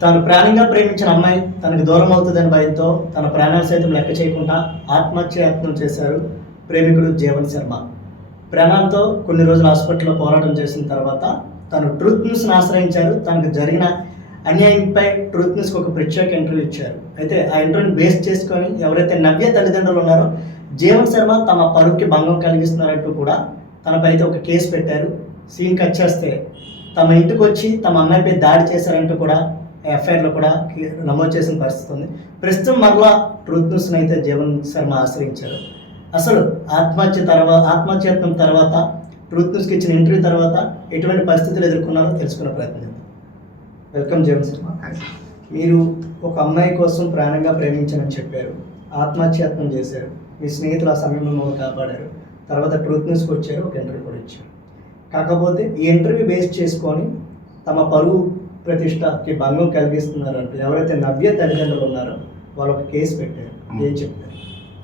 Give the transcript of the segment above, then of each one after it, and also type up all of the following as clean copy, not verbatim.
తాను ప్రాణంగా ప్రేమించిన అమ్మాయి తనకు దూరం అవుతుందని భయంతో తన ప్రాణాలు సైతం లెక్క చేయకుండా ఆత్మహత్యాయత్నం చేశారు ప్రేమికుడు జీవన్ శర్మ. ప్రాణాలతో కొన్ని రోజులు హాస్పిటల్లో పోరాటం చేసిన తర్వాత తను ట్రూత్ న్యూస్ని ఆశ్రయించారు. తనకు జరిగిన అన్యాయంపై ట్రూత్ న్యూస్కి ఒక ప్రత్యేక ఇంటర్వ్యూ ఇచ్చారు. అయితే ఆ ఇంటర్వ్యూని బేస్ చేసుకొని ఎవరైతే నవ్య తల్లిదండ్రులు ఉన్నారో జీవన్ శర్మ తమ పరువుకి భంగం కలిగిస్తున్నారంటూ కూడా తనపై అయితే ఒక కేసు పెట్టారు. సీన్ కట్ చేస్తే తమ ఇంటికి వచ్చి తమ అమ్మాయిపై దాడి చేశారంటూ కూడా ఎఫ్ఐఆర్లో కూడా నమోదు చేసిన పరిస్థితి ఉంది. ప్రస్తుతం మరలా ట్రూత్ న్యూస్ని అయితే జీవన్ శర్మ ఆశ్రయించారు. అసలు ఆత్మహత్యత్నం తర్వాత ట్రూత్ న్యూస్కి ఇచ్చిన ఇంటర్వ్యూ తర్వాత ఎటువంటి పరిస్థితులు ఎదుర్కొన్నారో తెలుసుకునే ప్రయత్నం చేద్దాం. వెల్కమ్ జీవన్ శర్మ. మీరు ఒక అమ్మాయి కోసం ప్రాణంగా ప్రేమించానని చెప్పారు, ఆత్మహత్యాత్నం చేశారు, మీ స్నేహితులు ఆ సమయంలో మమ్మల్ని కాపాడారు, తర్వాత ట్రూత్ న్యూస్కి వచ్చారు, ఒక ఇంటర్వ్యూ కూడా ఇచ్చారు. కాకపోతే ఈ ఇంటర్వ్యూ బేస్ చేసుకొని తమ పరువు ప్రతిష్టకి భంగం కలిగిస్తున్నారంటూ ఎవరైతే నవ్య తల్లిదండ్రులు ఉన్నారో వాళ్ళు ఒక కేసు పెట్టారు. ఏం చెప్తారు?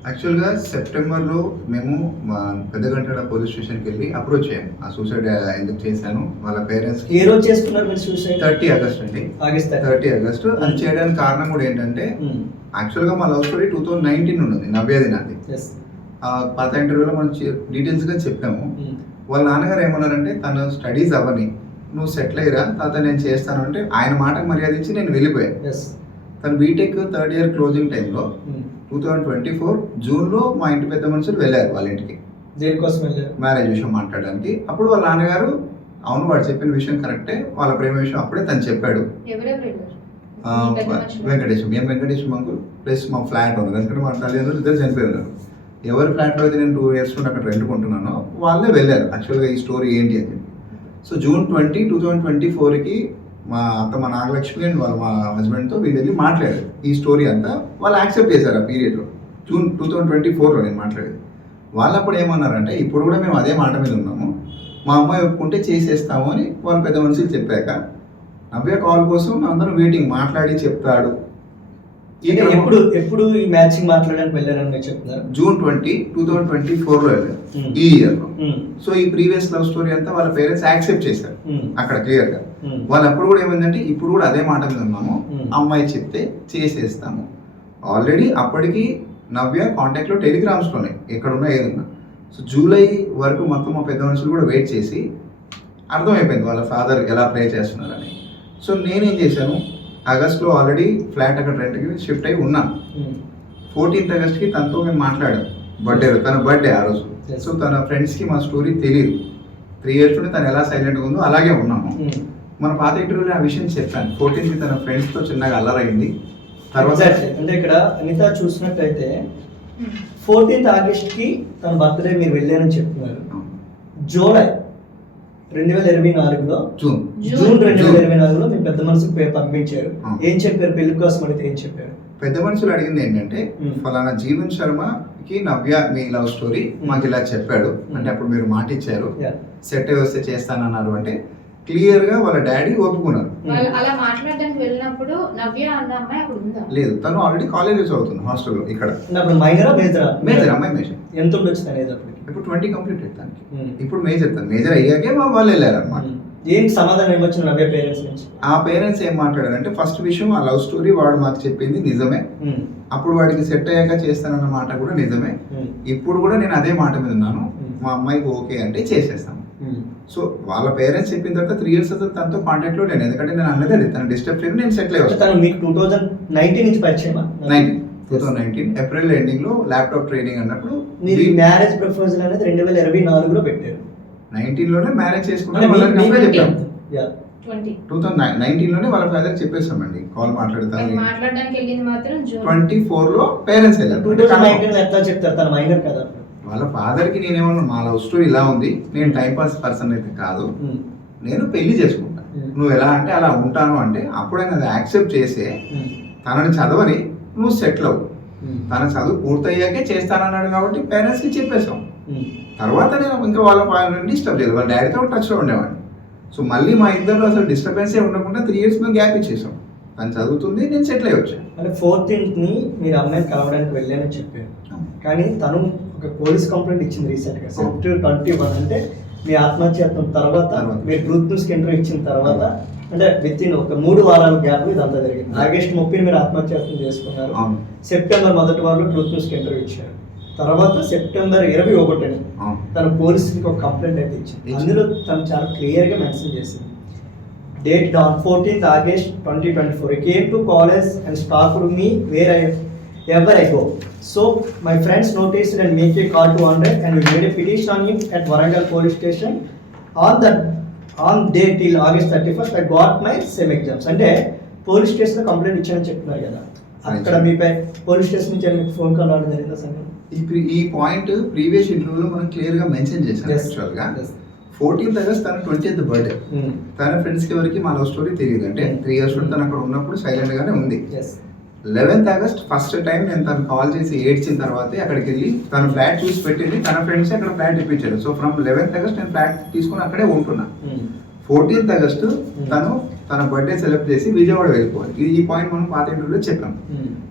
యాక్చువల్గా సెప్టెంబర్లో మేము మా పెద్దగంటాడ పోలీస్ స్టేషన్కి వెళ్ళి అప్రోచ్ అయ్యాము. ఆ సూసైడ్ ఎందుకు చేశాను వాళ్ళ పేరెంట్స్కి. ఏ రోజు చేసుకున్నారు మీరు సూసైడ్? 30 ఆగస్ట్ అండి. 30 ఆగస్ట్. అది చేయడానికి కారణం కూడా ఏంటంటే యాక్చువల్గా మా లవ్ స్టోరీ 2019 ఉన్నది, నవ్యది నాది. పాత ఇంటర్వ్యూలో మనం డీటెయిల్స్గా చెప్పాము. వాళ్ళ నాన్నగారు ఏమన్నారంటే తన స్టడీస్ అవ్వని, నువ్వు సెటిల్ అయ్యిరా తాత నేను చేస్తాను అంటే ఆయన మాటకు మర్యాద ఇచ్చి నేను వెళ్ళిపోయాను. తను బీటెక్ 3rd ఇయర్ క్లోజింగ్ టైంలో 2024 జూన్లో మా ఇంటి పెద్ద మనుషులు వెళ్ళారు వాళ్ళ ఇంటికి. దేనికోసం వెళ్ళారు? మ్యారేజ్ విషయం మాట్లాడడానికి. అప్పుడు వాళ్ళ నాన్నగారు అవును వాడు చెప్పిన విషయం కరెక్టే, వాళ్ళ ప్రేమ విషయం అప్పుడే తను చెప్పాడు. వెంకటేశ్వరం, మేము వెంకటేశ్వరం అంకుల్ ప్లస్ మా ఫ్లాట్ ఉంది ఎందుకంటే మా తల్లిదండ్రులు ఇద్దరు చనిపోయి ఉన్నారు. ఎవరి ఫ్లాట్లో అయితే నేను 2 years నుండి అక్కడ రెంట్కుంటున్నానో వాళ్ళే వెళ్ళారు యాక్చువల్గా ఈ స్టోరీ ఏంటి అని. సో June 20, 2024కి మా నాగలక్ష్మి అండ్ వాళ్ళ మా హస్బెండ్తో వీళ్ళు వెళ్ళి మాట్లాడారు ఈ స్టోరీ అంతా. వాళ్ళు యాక్సెప్ట్ చేశారు ఆ పీరియడ్లో. June 2024లో నేను మాట్లాడేది. వాళ్ళు అప్పుడు ఏమన్నారంటే ఇప్పుడు కూడా మేము అదే మాట మీద ఉన్నాము, మా అమ్మాయి ఒప్పుకుంటే చేసేస్తాము అని వాళ్ళు పెద్ద మనుషులు చెప్పాక నవ్య కాల్ కోసం అందరూ వెయిటింగ్, మాట్లాడి చెప్తాడు. ఎప్పుడు ఈ మ్యాచింగ్ మాట్లాడడానికి వెళ్ళారని మీరు చెప్తున్నారు? June 20, 2024లో వెళ్ళారు ఈ ఇయర్లో. సో ఈ ప్రీవియస్ లవ్ స్టోరీ అంతా వాళ్ళ పేరెంట్స్ యాక్సెప్ట్ చేశారు అక్కడ క్లియర్గా. వాళ్ళు అప్పుడు కూడా ఏమైందంటే ఇప్పుడు కూడా అదే మాట మీద ఉన్నాము, అమ్మాయి చెప్తే చేసేస్తాము. ఆల్రెడీ అప్పటికి నవ్య కాంటాక్ట్లో టెలిగ్రామ్స్లోనే ఎక్కడున్నా ఏదన్నా. సో జూలై వరకు మొత్తం మా పెద్ద మనుషులు కూడా వెయిట్ చేసి అర్థమైపోయింది వాళ్ళ ఫాదర్ ఎలా ప్లే చేస్తున్నారని. సో నేనేం చేశాను, ఆగస్ట్లో ఆల్రెడీ ఫ్లాట్ అక్కడ రెంట్కి షిఫ్ట్ అయి ఉన్నాను. 14th ఆగస్ట్కి తనతో మేము మాట్లాడాం, తన బర్త్డే ఆ రోజు. సో తన ఫ్రెండ్స్కి మా స్టోరీ తెలియదు. 3 years నుండి తను ఎలా సైలెంట్గా ఉందో అలాగే ఉన్నాము. మన పాత ఇంటర్వ్యూలో ఆ విషయం చెప్పాను. 14th తన ఫ్రెండ్స్తో చిన్నగా అల్లరైంది. తర్వాత అంటే ఇక్కడ అనిత చూసినట్టయితే 14th ఆగస్ట్కి తన బర్త్డే మీరు వెళ్ళారని చెప్తున్నారు. జూలై 2024లో జూన్ 2024లో మీ పెద్ద మనుషులు పంపించారు. ఏం చెప్పారు? పెళ్లి కోసం అడిగితే ఏం చెప్పారు? పెద్ద మనుషులు అడిగింది ఏంటంటే ఫలానా జీవన్ శర్మకి నవ్య మీ లవ్ స్టోరీ మాకు ఇలా చెప్పాడు అంటే అప్పుడు మీరు మాట ఇచ్చారు సెట్ వస్తే చేస్తానన్నారు అంటే క్లియర్ గా వాళ్ళ డాడీ ఒప్పుకున్నారు. అలా మాట్లాడడానికి వెళ్ళినప్పుడు నవ్య అన్న అమ్మాయి అక్కడ ఉందా? లేదు, తను ఆల్రెడీ కాలేజ్ చదువుతుంది హాస్టల్లో ఇక్కడ. మేజర్ అమ్మాయి మేజర్. ఎంత ఉండొచ్చు తనేజ్ అప్పుడు? ఇప్పుడు 20 కంప్లీట్ అవుతానికి. ఇప్పుడు మేజర్ అయ్యాకే వాళ్ళు వెళ్ళారు అనమాట. ఏం సమాధానం ఏమొచ్చింది నవ్య పేరెంట్స్ నుంచి? ఆ పేరెంట్స్ ఏం మాట్లాడారంటే ఫస్ట్ విషయం ఆ లవ్ స్టోరీ వాడు మాకు చెప్పింది నిజమే, అప్పుడు వాడికి సెట్ అయ్యాక చేస్తానన్న మాట కూడా నిజమే. ఇప్పుడు కూడా నేను అదే మాట మీద ఉన్నాను, మా అమ్మాయికి ఓకే అంటే చేసేస్తాను. సో వాళ్ళ పేరెంట్స్ చెప్పిన తర్వాత 3 years అసలు తనతో కాంటాక్ట్ లో లేను, ఎందుకంటే నేను అన్నది అది తను డిస్టర్బ్ చేయను, నేను సెటిల్ అయ్యాను. మీకు 2019 నుంచి పరిచయమా? 2019 ఏప్రిల్ ఎండింగ్ లో ల్యాప్టాప్ ట్రైనింగ్ అన్నప్పుడు మీరు మ్యారేజ్ ప్రపోజల్ అనేది 2024లో పెట్టారు. 19 లోనే మ్యారేజ్ చేసుకున్నాను. 2019 లోనే వాళ్ళ ఫాదర్ చెప్పేసామండి కాల్ మాట్లాడతాను. 24 లో పేరెంట్స్ వెళ్ళారు. 2019 ఎట్లా చెప్తారు? తన మైనర్ కదా. వాళ్ళ ఫాదర్ కి నేనేమన్నా మా లవ్ స్టోరీ ఇలా ఉంది, నేను టైం పాస్ పర్సన్ అయితే కాదు, నేను పెళ్లి చేసుకుంటాను, నువ్వు ఎలా అంటే అలా ఉంటాను అంటే అప్పుడైనా అది యాక్సెప్ట్ చేసే తనని చదవని నువ్వు సెటిల్ అవ్వు, తన చదువు పూర్తయ్యాకే చేస్తానన్నాడు కాబట్టి పేరెంట్స్కి చెప్పేశాం. తర్వాత నేను ఇంకా వాళ్ళ డిస్టర్బ్ చేయలేదు, వాళ్ళ డాడీతో టచ్లో ఉండేవాడిని. సో మళ్ళీ మా ఇద్దరు అసలు డిస్టర్బెన్సే ఉండకుండా 3 years మేము గ్యాప్ ఇచ్చేసాం. తను చదువుతుంది, నేను సెటిల్ అయ్యి వచ్చాను. అంటే 14th మీరు అమ్మాయిని కలవడానికి వెళ్ళానని చెప్పారు, కానీ తను ఒక పోలీస్ కంప్లైంట్ ఇచ్చింది రీసెంట్గా September 21. అంటే మీ ఆత్మహత్యాత్మక తర్వాత తర్వాత. మీరు ట్రూత్ న్యూస్కి ఇంటర్వ్యూ ఇచ్చిన తర్వాత అంటే విత్ ఇన్ ఒక 3 వారాల గ్యాప్ ఇదంతా జరిగింది. ఆగస్ట్ 30 మీరు ఆత్మహత్యాత్మకం చేసుకున్నారు. అవును. సెప్టెంబర్ మొదటి వారంలో ట్రూత్ న్యూస్కి ఇంటర్వ్యూ ఇచ్చారు. తర్వాత సెప్టెంబర్ 21 అవును. తన పోలీసులకి ఒక కంప్లైంట్ అయితే ఇచ్చింది. అందులో తను చాలా క్లియర్గా మెన్షన్ చేసింది. Dated on 14th August 2024, he came to college and stalked me wherever I go. So my friends noticed and make a call to 100 and we made a petition on him at Warangal police station. On day till August 31st, I got my SEM exams. అంటే police స్టేషన్లో complaint ఇచ్చానని చెప్తున్నారు కదా, అక్కడ మీపై police station నుంచి మీకు phone call రావడం జరిగిందా సార్? ఈ పాయింట్ ప్రీవియస్ ఇంటర్వ్యూలో మనం క్లియర్ గా మెన్షన్ చేసాం. యాక్చువల్ గా 14th August తన 20th బర్త్డే. తన ఫ్రెండ్స్ కి ఎవరికి మా లవ్ స్టోరీ తెలియదు. అంటే 3 years తను అక్కడ ఉన్నప్పుడు సైలెంట్ గానే ఉంది. 11th August ఫస్ట్ టైం నేను తను కాల్ చేసి ఏడ్చిన తర్వాతే అక్కడికి వెళ్ళి తన ఫ్లాట్ చూసి పెట్టింది. తన ఫ్రెండ్స్ అక్కడ ఫ్లాట్ ఇప్పించారు. సో ఫ్రమ్ 11th August నేను ఫ్లాట్ తీసుకుని అక్కడే ఉంటున్నా. 14th August తను తన బర్త్డే సెలబ్రేట్ చేసి విజయవాడ వెళ్ళిపోవాలి. ఈ పాయింట్ మనం పాత ఇంటర్వ్యూలో చెప్పాం.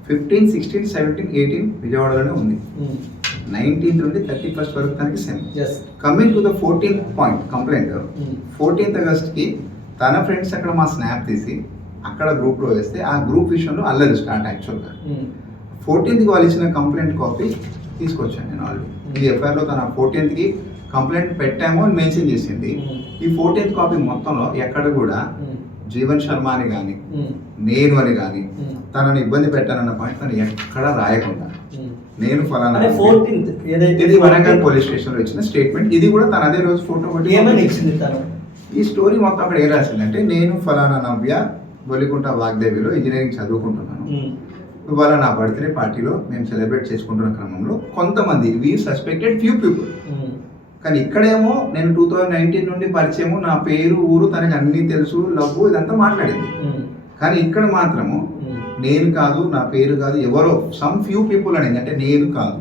15, 16, 17, 18 విజయవాడలోనే ఉంది. 19th నుండి 31st వరకు తనకి sem. Coming to the 14th point complaint, 14th August కి తన ఫ్రెండ్స్ అక్కడ మా స్నాప్ తీసి అక్కడ గ్రూప్ లో వేస్తే ఆ గ్రూప్ విషయంలో అల్లరి స్టార్ట్. యాక్చువల్గా 14th కి వాళ్ళు ఇచ్చిన కంప్లైంట్ కాపీ తీసుకొచ్చాను నేను ఆల్రెడీ. ఈ ఎఫ్ఐఆర్ లో తన 14th కి కంప్లైంట్ పెట్టామో అని మెన్షన్ చేసింది. ఈ 14th కాపీ మొత్తంలో ఎక్కడ కూడా జీవన్ శర్మ అని కానీ నేను అని కానీ తనని ఇబ్బంది పెట్టానన్న పాయింట్ తను ఎక్కడ రాయకుండా నేను ఫలానా, ఇది వరంగల్ పోలీస్ స్టేషన్ లో ఇచ్చిన స్టేట్మెంట్. ఇది కూడా తన అదే రోజు ఫోటో ఒకటి ఇచ్చింది. తను ఈ స్టోరీ మొత్తం అక్కడ ఏం రాసిందంటే, నేను ఫలానా నవ్య బొలికుంట వాగ్దేవిలో ఇంజనీరింగ్ చదువుకుంటున్నాను. ఇవాళ నా బర్త్డే పార్టీలో మేము సెలబ్రేట్ చేసుకుంటున్న క్రమంలో కొంతమంది వి సస్పెక్టెడ్ ఫ్యూ పీపుల్, కానీ ఇక్కడేమో నేను 2019 నుండి పరిచయము, నా పేరు ఊరు తనకి అన్నీ తెలుసు, లవ్ ఇదంతా మాట్లాడింది. కానీ ఇక్కడ మాత్రము నేను కాదు, నా పేరు కాదు, ఎవరో సమ్ ఫ్యూ పీపుల్ అనేది, అంటే నేను కాదు.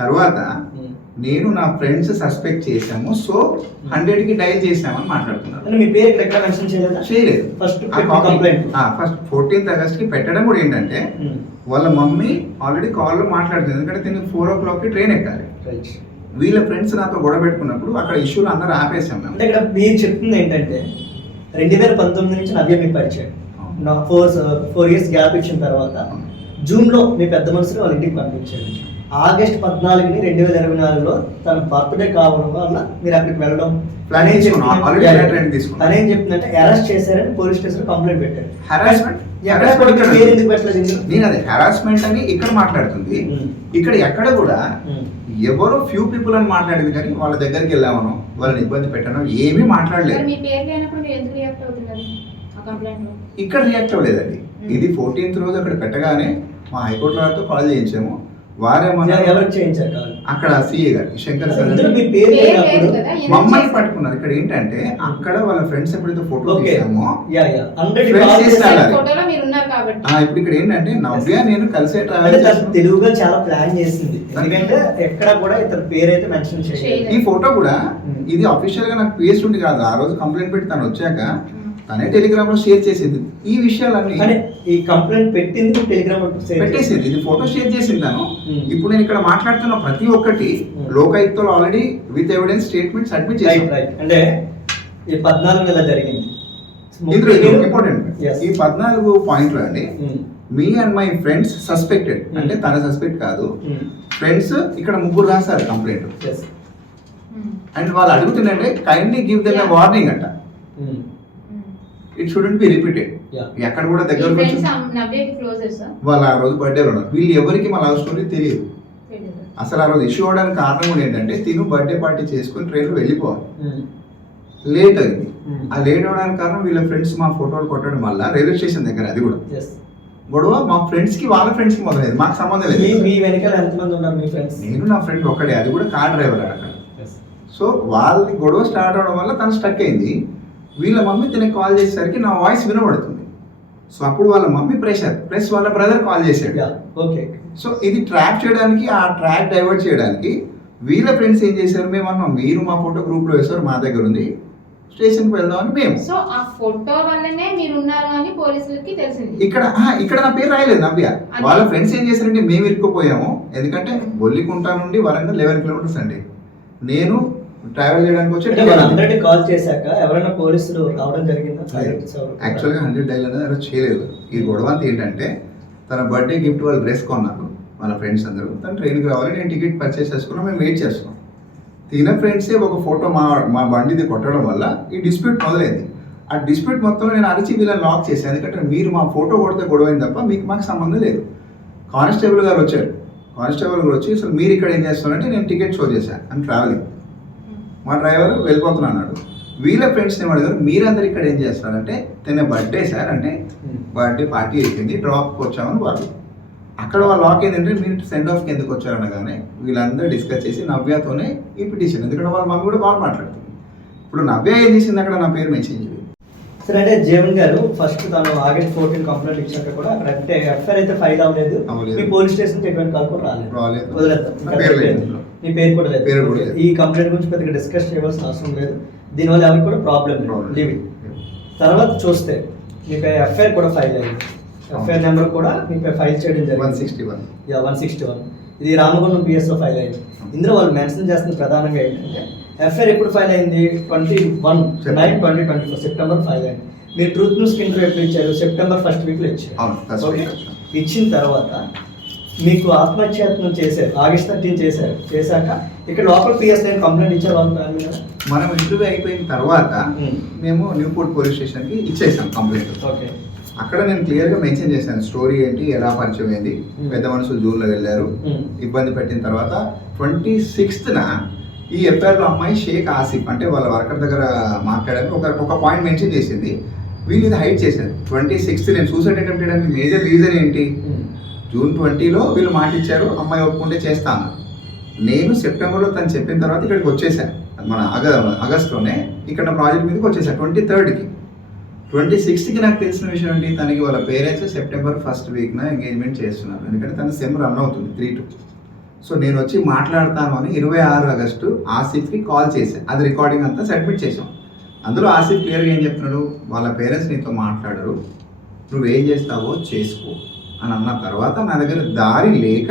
తర్వాత నేను నా ఫ్రెండ్స్ సస్పెక్ట్ చేశాము, సో 100కి డైల్ చేశామని మాట్లాడుతున్నారు. మీ పేరు ఎక్కడ మెన్షన్ చేయలేదు. ఫస్ట్ 14th August కి పెట్టడం కూడా ఏంటంటే వాళ్ళ మమ్మీ ఆల్రెడీ కాల్లో మాట్లాడుతుంది. ఎందుకంటే తిని 4 o'clock కి ట్రైన్ ఎక్కాలి. వీళ్ళ ఫ్రెండ్స్ నాతో గొడవ పెట్టుకున్నప్పుడు అక్కడ ఇష్యూలు అందరూ ఆపేసాం మేము. అంటే ఇక్కడ మీరు చెప్తుంది ఏంటంటే 2019 నుంచి నవ్య మీ పరిచయం, 4 years గ్యాప్ ఇచ్చిన తర్వాత జూన్లో మీ పెద్ద మనుషులు వాళ్ళ ఇంటికి పంపించారు. ఆగస్ట్ 14ని 2024లో తన బర్త్డే కావడం వల్ల మీరు అక్కడికి వెళ్ళడం తనేం చెప్తుందంటే అరెస్ట్ చేశారని పోలీస్ స్టేషన్ కంప్లైంట్ పెట్టారు. నేను అదే హెరాస్మెంట్ అని ఇక్కడ మాట్లాడుతుంది. ఇక్కడ ఎక్కడ కూడా ఎవరో ఫ్యూ పీపుల్ అని మాట్లాడింది, కానీ వాళ్ళ దగ్గరికి వెళ్ళామనో వాళ్ళని ఇబ్బంది పెట్టడం ఏమీ మాట్లాడలేదు. ఇక్కడ రియాక్ట్ అవ్వలేదండి. ఇది 14th రోజు అక్కడ పెట్టగానే మా హైకోర్టు వారితో కాల్ చేయించాము. అక్కడ సిఏ గారు శంకర్ సార్ మమ్మల్ని పట్టుకున్నారు. ఇక్కడ ఏంటంటే అక్కడ వాళ్ళ ఫ్రెండ్స్ ఎప్పుడైతే ఫోటో తీసామో ఇప్పుడు ఇక్కడ ఏంటంటే నవ్య నేను కలిసే తెలుగుగా చాలా ప్లాన్ చేసింది. ఎందుకంటే ఎక్కడ కూడా ఇతర పేరైతే మెన్షన్ చేయలేదు. ఈ ఫోటో కూడా ఇది అఫీషియల్ గా నాకు పేస్ట్ ఉంది కాదు. ఆ రోజు కంప్లైంట్ పెట్టి తను వచ్చాక తనే టెలిగ్రామ్ లో షేర్ చేసేది ఈ విషయాలన్నీ. ఈ కంప్లైంట్ పెట్టింది టెలిగ్రామ్ పెట్టేసింది, ఇది ఫోటో షేర్ చేసింది తను. ఇప్పుడు నేను ఇక్కడ మాట్లాడుతున్న ప్రతి ఒక్కటి లోకాయుక్తలో already with evidence statement submit చేశాను. అంటే ఈ 14 నెల జరిగింది. ఇందులో ఇంపార్టెంట్ ఈ 14 పాయింట్లు అండి. Me and my friends suspected, అంటే తన సస్పెక్ట్ కాదు, ఫ్రెండ్స్ ఇక్కడ 3 రాశారు కంప్లైంట్. అండ్ వాళ్ళు అడుగుతుందంటే kindly give them a warning అంట. It shouldn't be repeated. ఎక్కడ కూడా దగ్గర వాళ్ళు ఆ రోజు బర్త్డే ఉన్నారు. వీళ్ళు ఎవరికి మా లవ్ స్టోరీ తెలియదు. అసలు ఆ రోజు ఇష్యూ అవడానికి కారణం కూడా ఏంటంటే తిను బర్త్డే పార్టీ చేసుకుని ట్రైన్లో వెళ్ళిపోవాలి. లేట్ అయింది. ఆ లేట్ అవడానికి కారణం వీళ్ళ ఫ్రెండ్స్ మా ఫోటోలు కొట్టడం వల్ల రైల్వే స్టేషన్ దగ్గర అది కూడా గొడవ మా ఫ్రెండ్స్ కి వాళ్ళ ఫ్రెండ్స్ కి మొదలైంది. మాకు సంబంధం లేదు. నేను నా ఫ్రెండ్ ఒక్కడే, అది కూడా కార్ డ్రైవర్ అక్కడ. సో వాళ్ళది గొడవ స్టార్ట్ అవడం వల్ల తను స్టక్ అయింది. వీళ్ళ మమ్మీ తినకి కాల్ చేసేసరికి నా వాయిస్ వినబడుతుంది. సో అప్పుడు వాళ్ళ మమ్మీ ప్రెషర్ ప్లస్ వాళ్ళ బ్రదర్ కాల్ చేశాడు. ఓకే. సో ఇది ట్రాప్ చేయడానికి, ఆ ట్రాక్ డైవర్ట్ చేయడానికి వీళ్ళ ఫ్రెండ్స్ ఏం చేశారు, మేము అన్నాం మీరు మా ఫోటో గ్రూప్ లో వేశారు, మా దగ్గర ఉంది, స్టేషన్ కి వెళ్దామని మేము. సో ఆ ఫోటో వల్లనే మీరు ఉన్నారు అని పోలీసులకి తెలిసింది. ఇక్కడ నా పేరు రాయలేదు నవ్య. వాళ్ళ ఫ్రెండ్స్ ఏం చేశారంటే మేము ఇరుక్కుపోయాము. ఎందుకంటే బొల్లికుంట నుండి వరంగల్ 11 kilometers అండి. నేను ట్రావెల్ చేయడానికి వచ్చి అంటే వాళ్ళందరికీ కాల్ చేశాక ఎవరైనా పోలీసులు రావడం జరిగిందా? యాక్చువల్గా 100 డైల్ అనేది ఎవరు చేయలేదు. ఈ గొడవ అంతా ఏంటంటే తన బర్త్డే గిఫ్ట్ వాళ్ళు డ్రెస్ కొన్నారు వాళ్ళ ఫ్రెండ్స్ అందరూ. తను ట్రైన్కి రావాలి, నేను టికెట్ పర్చేస్ చేసుకున్నాం, మేము వెయిట్ చేస్తున్నాం. తిన ఫ్రెండ్సే ఒక ఫోటో మా బండిది కొట్టడం వల్ల ఈ డిస్ప్యూట్ మొదలైంది. ఆ డిస్ప్యూట్ మొత్తంలో నేను అరిచి వీళ్ళని లాక్ చేశాను. ఎందుకంటే మీరు మా ఫోటో కొడితే గొడవైంది తప్ప మాకు సంబంధం లేదు. కానిస్టేబుల్ గారు వచ్చారు. కానిస్టేబుల్ గారు వచ్చి అసలు మీరు ఇక్కడ ఏం చేస్తున్నారంటే నేను టికెట్ షో చేశాను అని ట్రావెలింగ్. మా డ్రైవర్ వెళ్ళిపోతున్నా అన్నాడు. వీళ్ళ ఫ్రెండ్స్ ఏమో అడిగారు, మీరందరూ ఇక్కడ ఏం చేస్తారంటే తిన బర్త్డే సార్ అంటే బర్త్డే పార్టీ అయిపోయింది, డ్రాప్కి వచ్చామని వాళ్ళు. అక్కడ వాళ్ళు లాక్ ఏంటంటే మీరు సెండ్ ఆఫ్కి ఎందుకు వచ్చారనగానే వీళ్ళందరూ డిస్కస్ చేసి నవ్యతోనే ఈ పిటిషన్, ఎందుకంటే వాళ్ళ మమ్మీ కూడా బాగా మాట్లాడుతుంది. ఇప్పుడు నవ్య ఏం చేసింది అక్కడ నా పేరు మెన్షన్ చేయలేదు. సరే, అంటే జీవన్ గారు ఫస్ట్ తను August 14 కంప్లైంట్ ఇచ్చాక కూడా అక్కడ అంటే ఎఫ్ఐఆర్ అయితే ఫైల్ అవ్వలేదు. మీ పోలీస్ స్టేషన్ ఎటువంటి కాల్ కూడా రాలేదు. వదిలేద్దాం. మీ పేరు కూడా లేదు. ఈ కంప్లైంట్ గురించి పెద్దగా డిస్కస్ చేయవలసిన అవసరం లేదు. దీనివల్ల ఎవరికి కూడా ప్రాబ్లం లేదు. Leave it. తర్వాత చూస్తే మీపై ఎఫ్ఐఆర్ కూడా ఫైల్ అయింది. ఎఫ్ఐఆర్ నెంబర్ కూడా మీపై ఫైల్ చేయడం జరిగింది 161. ఇది రామగుండం పిఎస్లో ఫైల్ అయింది. ఇందులో వాళ్ళు మెన్షన్ చేస్తున్న ప్రధానంగా ఏంటంటే ఎఫ్ఐఆర్ ఎప్పుడు ఫైల్ అయింది? 21/9/2024 సెప్టెంబర్ ఫైల్ అయింది. మీరు ట్రూత్ న్యూస్ ఇంటర్వ్యూ ఎప్పుడు ఇచ్చారు? సెప్టెంబర్ 1st వీక్లో ఇచ్చారు. ఓకే, ఇచ్చిన తర్వాత మీకు ఆత్మహత్యాయత్నం చేశారు, August 13 చేశారు. చేశాక ఇక్కడ లోకల్ పిఎస్ నేను కంప్లైంట్ ఇచ్చారు వాళ్ళ ఫ్యామిలీ. మనం ఇంటర్వ్యూ అయిపోయిన తర్వాత మేము న్యూపోర్ట్ పోలీస్ స్టేషన్కి ఇచ్చేసాం కంప్లైంట్. ఓకే, అక్కడ నేను క్లియర్గా మెన్షన్ చేశాను స్టోరీ ఏంటి, ఎలా పరిచయం అయింది, పెద్ద మనుషులు జూన్లో వెళ్ళారు, ఇబ్బంది పెట్టిన తర్వాత 26న ఈ ఎఫ్ఐఆర్లో అమ్మాయి షేక్ ఆసిఫ్ అంటే వాళ్ళ వర్కర్ దగ్గర మాట్లాడడానికి ఒక పాయింట్ మెన్షన్ చేసింది. వీళ్ళు ఇది హైడ్ చేశారు. 26th నేను సూసైడ్ అటెంప్ట్ చేయడానికి మేజర్ రీజన్ ఏంటి? June 20లో వీళ్ళు మాట ఇచ్చారు, అమ్మాయి ఒప్పుకుంటే చేస్తాను. నేను సెప్టెంబర్లో తను చెప్పిన తర్వాత ఇక్కడికి వచ్చేసాను. మన ఆగస్టులోనే ఇక్కడ ప్రాజెక్ట్ మీదకి వచ్చేసాను 23కి. 26కి నాకు తెలిసిన విషయం ఏంటి, తనకి వాళ్ళ పేరెంట్స్ September 1st వీక్న ఎంగేజ్మెంట్ చేస్తున్నారు. ఎందుకంటే తన సెమ్ రన్ అవుతుంది 3-2. సో నేను వచ్చి మాట్లాడతాను అని 26 ఆగస్టు ఆసిఫ్కి కాల్ చేశాను. అది రికార్డింగ్ అంతా సబ్మిట్ చేసాం. అందులో ఆసిఫ్ క్లియర్గా ఏం చెప్తున్నాడు, వాళ్ళ పేరెంట్స్ నీతో మాట్లాడరు, నువ్వేం చేస్తావో చేసుకో అని అన్న తర్వాత నా దగ్గర దారి లేక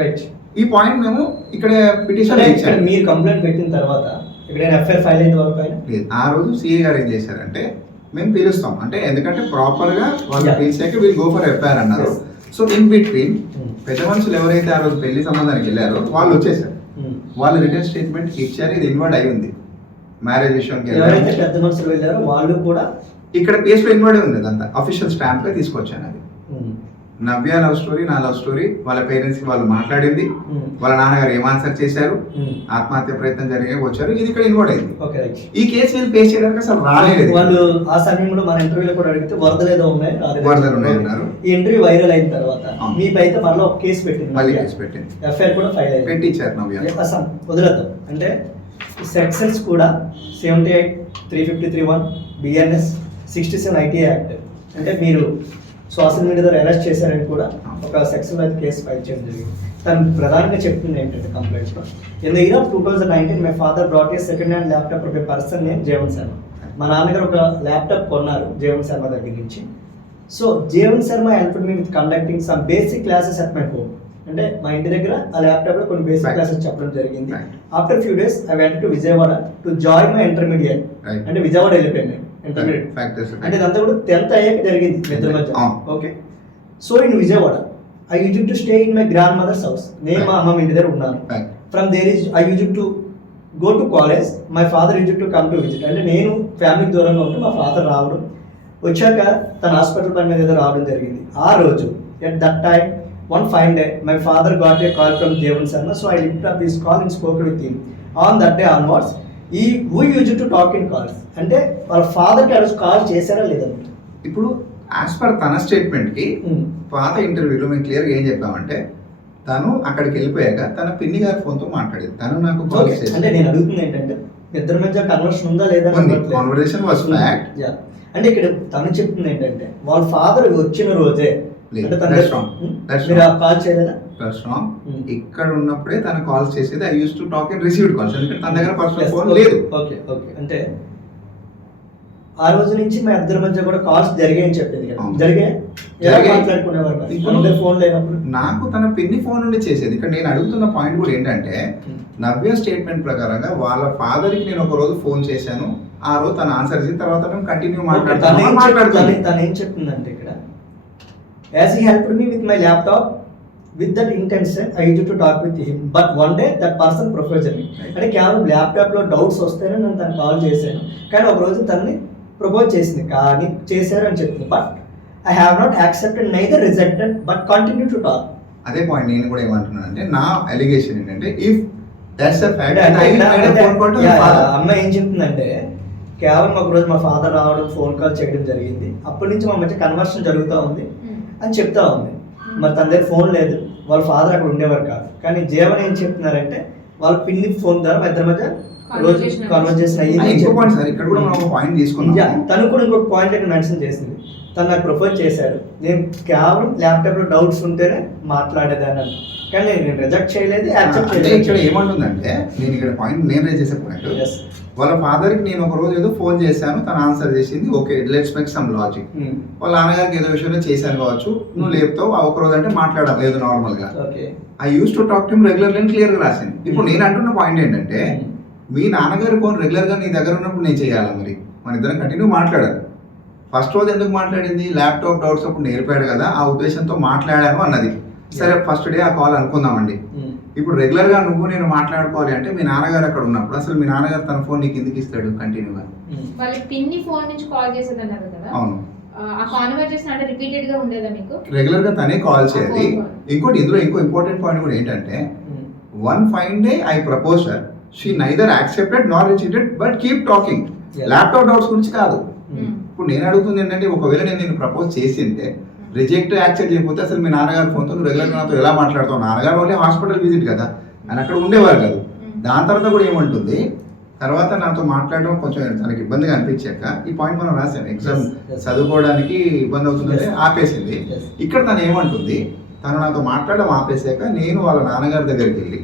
రైట్ ఈ పాయింట్ మేము ఇక్కడ పిటిషన్ ఇచ్చాము. మీరు కంప్లైంట్ పెట్టిన తర్వాత ఇక్కడ ఎఫ్ఐఆర్ ఫైల్ అయిన వరకు లేదు. ఆ రోజు సిఏ గారు ఏం చేశారంటే మేము పిలుస్తాం అంటే ఎందుకంటే ప్రాపర్గా వాళ్ళు పిలిచాక వీళ్ళు గో ఫర్ ఎఫ్ఐఆర్ అన్నారు. సో ఇన్ బిట్వీన్ పెద్ద మనుషులు ఎవరైతే ఆ రోజు పెళ్లి సంబంధానికి వెళ్ళారో వాళ్ళు వచ్చేసారు. వాళ్ళు రిటర్న్ స్టేట్మెంట్ ఇచ్చారు. ఇది ఇన్వాల్వ్ అయి ఉంది మ్యారేజ్ విషయంకి. ఎవరైతే పెద్ద మనుషులు వెళ్ళారో వాళ్ళు కూడా ఇక్కడ కేసులో ఇన్వాల్వ్ అయి ఉంది. అదంతా అఫీషియల్ స్టాంప్ లో తీసుకొచ్చాను. అది నవ్య లవ్ స్టోరీ, నా లవ్ స్టోరీ. వాళ్ళ పేరెంట్స్ కి వాళ్ళు మాట్లాడింది, వాళ్ళ నాన్నగారు ఏం ఆన్సర్ చేశారు, ఆత్మహత్య ప్రయత్నం జరిగే వచ్చారు, ఇది ఇక్కడ ఇన్వాల్వ్ అయింది. ఈ కేసు వీళ్ళు ఫేస్ చేయడానికి అసలు రాలేదు. వాళ్ళు ఆ సమయంలో మన ఇంటర్వ్యూలో కూడా అడిగితే వరదలు ఏదో ఉన్నాయి, వరదలు ఉన్నాయి అన్నారు. ఈ ఇంటర్వ్యూ వైరల్ అయిన తర్వాత మీపై అయితే మళ్ళీ ఒక కేసు పెట్టింది, మళ్ళీ కేసు పెట్టింది, ఎఫ్ఐఆర్ కూడా ఫైల్ అయింది, పెట్టించారు నవ్య. అసలు వదలద్దు అంటే సెక్షన్స్ కూడా 78, 353(1) BNS, 67 ITA యాక్ట్ అంటే మీరు సోషల్ మీడియా ద్వారా అరెస్ట్ చేశారని కూడా ఒక సెక్షన్ అయితే కేసు ఫైల్ చేయడం జరిగింది. తను ప్రధానంగా చెప్తుంది ఏంటంటే కంప్లైంట్స్లో, in the year of 2019 my father brought a second hand laptop of a person name Jeevan Sharma. మా నాన్నగారు ఒక ల్యాప్టాప్ కొన్నారు జీవన్ శర్మ దగ్గర నుంచి. So Jeevan Sharma helped me with conducting some basic classes at my home. అంటే మా ఇంటి దగ్గర ఆ ల్యాప్టాప్లో కొన్ని బేసిక్ క్లాసెస్ చెప్పడం జరిగింది. After few days I went to Vijayawada to join my intermediate. అంటే విజయవాడ వెళ్ళిపోయింది ఇంటర్మీడియట్. అంటే ఇదంతా కూడా 10th అయ్యాక జరిగింది ఇద్దరి మధ్య. Okay, so in Vijayawada I use to stay in my grandmother's house. నేను మా అమ్మమ్మ ఇంటి దగ్గర ఉన్నాను. From there is I use to go to college, my father use to come to visit. అంటే నేను ఫ్యామిలీకి దూరంగా ఉంటే మా ఫాదర్ రావడం, వచ్చాక తన హాస్పిటల్ పని మీద రావడం జరిగింది. ఆ రోజు at that time one fine day my father got a call from Jeevan Sharma, so I lifted up his call and spoke with him. On that day onwards we used to talk in calls. అంటే వాళ్ళ father కి ఆ రోజు call చేశారా లేదా? ఇప్పుడు as per తన statement కి పాత ఇంటర్వ్యూలో మేము క్లియర్ గా ఏం చెప్పామంటే తను అక్కడికి వెళ్ళిపోయాక తన పిన్ని గారి ఫోన్ తో మాట్లాడేది, తను నాకు కాల్ చేసి. అంటే నేను అడుగుతుంది ఏంటంటే ఇద్దరి మధ్య కన్వర్షన్ ఉందా లేదా? Conversation was fact. అంటే ఇక్కడ తను చెప్తుంది ఏంటంటే వాళ్ళ ఫాదర్ వచ్చిన రోజే కాల్ చేయలేదా? ఇక్కడ ఉన్నప్పుడే తన కాల్ చేసేది. I use to talk and received calls, ఎందుకంటే తన దగ్గర పర్సనల్ ఫోన్ లేదు. ఓకే ఓకే, అంటే ఆ రోజు నుంచి మా ఇద్దరి మధ్య కూడా కాల్స్ జరిగాయని చెప్పింది కదా. జరిగాయి మాట్లాడుకునేవారు ఫోన్ లేనప్పుడు. నాకు తన పిన్ని ఫోన్ నుండి చేసేది. ఇక్కడ నేను అడుగుతున్న పాయింట్ కూడా ఏంటంటే నవ్య స్టేట్మెంట్ ప్రకారంగా వాళ్ళ ఫాదర్ కి నేను ఒక రోజు ఫోన్ చేశాను, ఆ రోజు తను ఆన్సర్ చేసిన తర్వాత మేము కంటిన్యూ మాట్లాడుతాను. తను ఏం చెప్తుందంటే ఇక్కడ as he helped me with my laptop with that intention I used to talk with him but one day that person proposal me. అంటే కేవలం ల్యాప్టాప్ లో డౌట్స్ వస్తేనే నేను తను కాల్ చేశాను, కానీ ఒక రోజు తనని ప్రపోజ్ చేసింది కానీ చేశారు అని చెప్తుంది. But I have not accepted neither rejected but continue to talk. అదే పాయింట్ నేను కూడా ఏమంటున్నాను అంటే, నా అలిగేషన్ ఏంటంటే ఇఫ్ దట్స్ అ ఫ్యాక్ట్ అమ్మాయి ఏం చెప్తుందంటే కేవలం ఒక రోజు మా ఫాదర్ రావడం ఫోన్ కాల్ చేయడం జరిగింది, అప్పటి నుంచి మా మధ్య కన్వర్షన్ జరుగుతూ ఉంది అని చెప్తా ఉంది. మరి తన దగ్గర ఫోన్ లేదు, వాళ్ళ ఫాదర్ అక్కడ ఉండేవారు కాదు. కానీ జీవన్ ఏం చెప్తున్నారంటే వాళ్ళ పిన్ని ఫోన్ ద్వారా మా ఇద్దరి మధ్య రోజు కాన్వర్సేషన్ అయ్యింది. ఇక్కడ కూడా మనం ఒక పాయింట్ తీసుకున్నాం. తను కూడా ఇంకొక పాయింట్ అయితే మెన్షన్ చేసింది, తను నాకు ప్రపోజ్ చేశారు, నేను కేవలం ల్యాప్టాప్ లో డౌట్స్ ఉంటేనే మాట్లాడేదాన్ని, కానీ నేను రిజెక్ట్ చేయలేదు, యాక్సెప్ట్ చేయలేదు. ఇక్కడ ఏమంటుందంటే, నేను ఇక్కడ పాయింట్ నేను రేజ్ చేసే పాయింట్, వాళ్ళ ఫాదర్ కి నేను ఒక రోజు ఏదో ఫోన్ చేశాను, తను ఆన్సర్ చేసింది, okay let's make some logic. వాళ్ళ నాన్నగారికి ఏదో విషయంలో చేశాను కావచ్చు, నువ్వు లేపుతావు, ఆ ఒక రోజు అంటే మాట్లాడాలి ఏదో నార్మల్ గా. I use to talk to him regularly అని క్లియర్ గా రాసింది. ఇప్పుడు నేను అంటున్న పాయింట్ ఏంటంటే, మీ నాన్నగారి ఫోన్ రెగ్యులర్ గా నీ దగ్గర ఉన్నప్పుడు నేను చేయాలా? మరి మన ఇద్దరం కంటిన్యూ మాట్లాడాలి. ఫస్ట్ రోజు ఎందుకు మాట్లాడింది? ల్యాప్టాప్ డౌట్స్ అప్పుడు నేర్పాడు కదా, ఆ ఉద్దేశంతో మాట్లాడాను అన్నది. సరే ఫస్ట్ డే ఆ కాల్ అనుకుందామండి. ఇప్పుడు రెగ్యులర్ గా నువ్వు నేను మాట్లాడుకోవాలి అంటే మీ నాన్నగారు అక్కడ ఉన్నప్పుడు అసలు మీ నాన్నగారు తన ఫోన్ నీకు ఎందుకు ఇస్తాడు కంటిన్యూగా? వాళ్ళ పిన్ని ఫోన్ నుంచి కాల్ చేసేది అన్నారు కదా. అవును, ఆ కాన్వర్సేషన్ అంటే రిపీటెడ్ గా ఉండేదా మీకు? రెగ్యులర్ గా తనే కాల్ చేయాలి. ఇంకోటి ఇందులో ఇంకో ఇంపార్టెంట్ పాయింట్ కూడా ఏంటంటే, one fine day I propose her, she neither accepted nor rejected but keep talking. Laptop doubts గురించి కాదు. ఇప్పుడు నేను అడుగుతుంది ఏంటంటే, ఒకవేళ నేను ప్రపోజ్ చేసింటే రిజెక్ట్ యాక్సెప్ట్ చేయకపోతే అసలు మీ నాన్నగారి ఫోన్తో నువ్వు రెగ్యులర్గా నాతో ఎలా మాట్లాడుతావు? నాన్నగారు వాళ్ళే హాస్పిటల్ విజిట్ కదా, అని అక్కడ ఉండేవారు కాదు. దాని తర్వాత కూడా ఏమంటుంది, తర్వాత నాతో మాట్లాడడం కొంచెం తనకి ఇబ్బందిగా అనిపించాక, ఈ పాయింట్ మనం రాసాం, ఎగ్జామ్ చదువుకోవడానికి ఇబ్బంది అవుతుందంటే ఆపేసింది. ఇక్కడ తను ఏమంటుంది, తను నాతో మాట్లాడడం ఆపేసాక నేను వాళ్ళ నాన్నగారి దగ్గరికి వెళ్ళి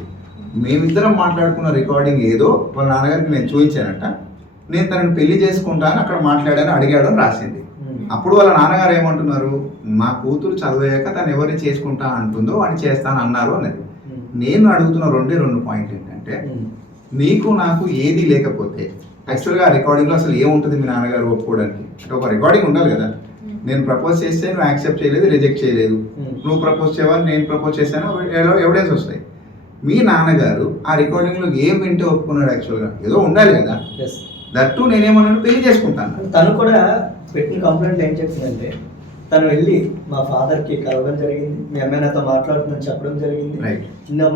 మేమిద్దరం మాట్లాడుకున్న రికార్డింగ్ ఏదో వాళ్ళ నాన్నగారికి నేను చూపించానట, నేను తనని పెళ్లి చేసుకుంటాను అక్కడ మాట్లాడాను అడిగాడు అని రాసింది. అప్పుడు వాళ్ళ నాన్నగారు ఏమంటున్నారు, మా కూతురు చదివాక తను ఎవరిని చేసుకుంటా అంటుందో వాడిని చేస్తాను అన్నారు అనేది. నేను అడుగుతున్న రెండు పాయింట్ ఏంటంటే, నీకు నాకు ఏది లేకపోతే యాక్చువల్గా ఆ రికార్డింగ్లో అసలు ఏముంటుంది మీ నాన్నగారు ఒప్పుకోవడానికి? అంటే ఒక రికార్డింగ్ ఉండాలి కదా. నేను ప్రపోజ్ చేస్తే నువ్వు యాక్సెప్ట్ చేయలేదు, రిజెక్ట్ చేయలేదు, నువ్వు ప్రపోజ్ చేయవని నేను ప్రపోజ్ చేశాను, ఎవిడెన్స్ వస్తాయి. మీ నాన్నగారు ఆ రికార్డింగ్లో ఏం వింటే ఒప్పుకున్నాడు? యాక్చువల్గా ఏదో ఉండాలి కదా. దట్టు నేనేమన్నాను, పెళ్లి చేసుకుంటాను. తను కూడా పెట్టిన కంప్లైంట్ ఏం చెప్తుందంటే, తను వెళ్ళి మా ఫాదర్కి కలవడం జరిగింది, మీ అమ్మాయి నాతో మాట్లాడుతుందని చెప్పడం జరిగింది.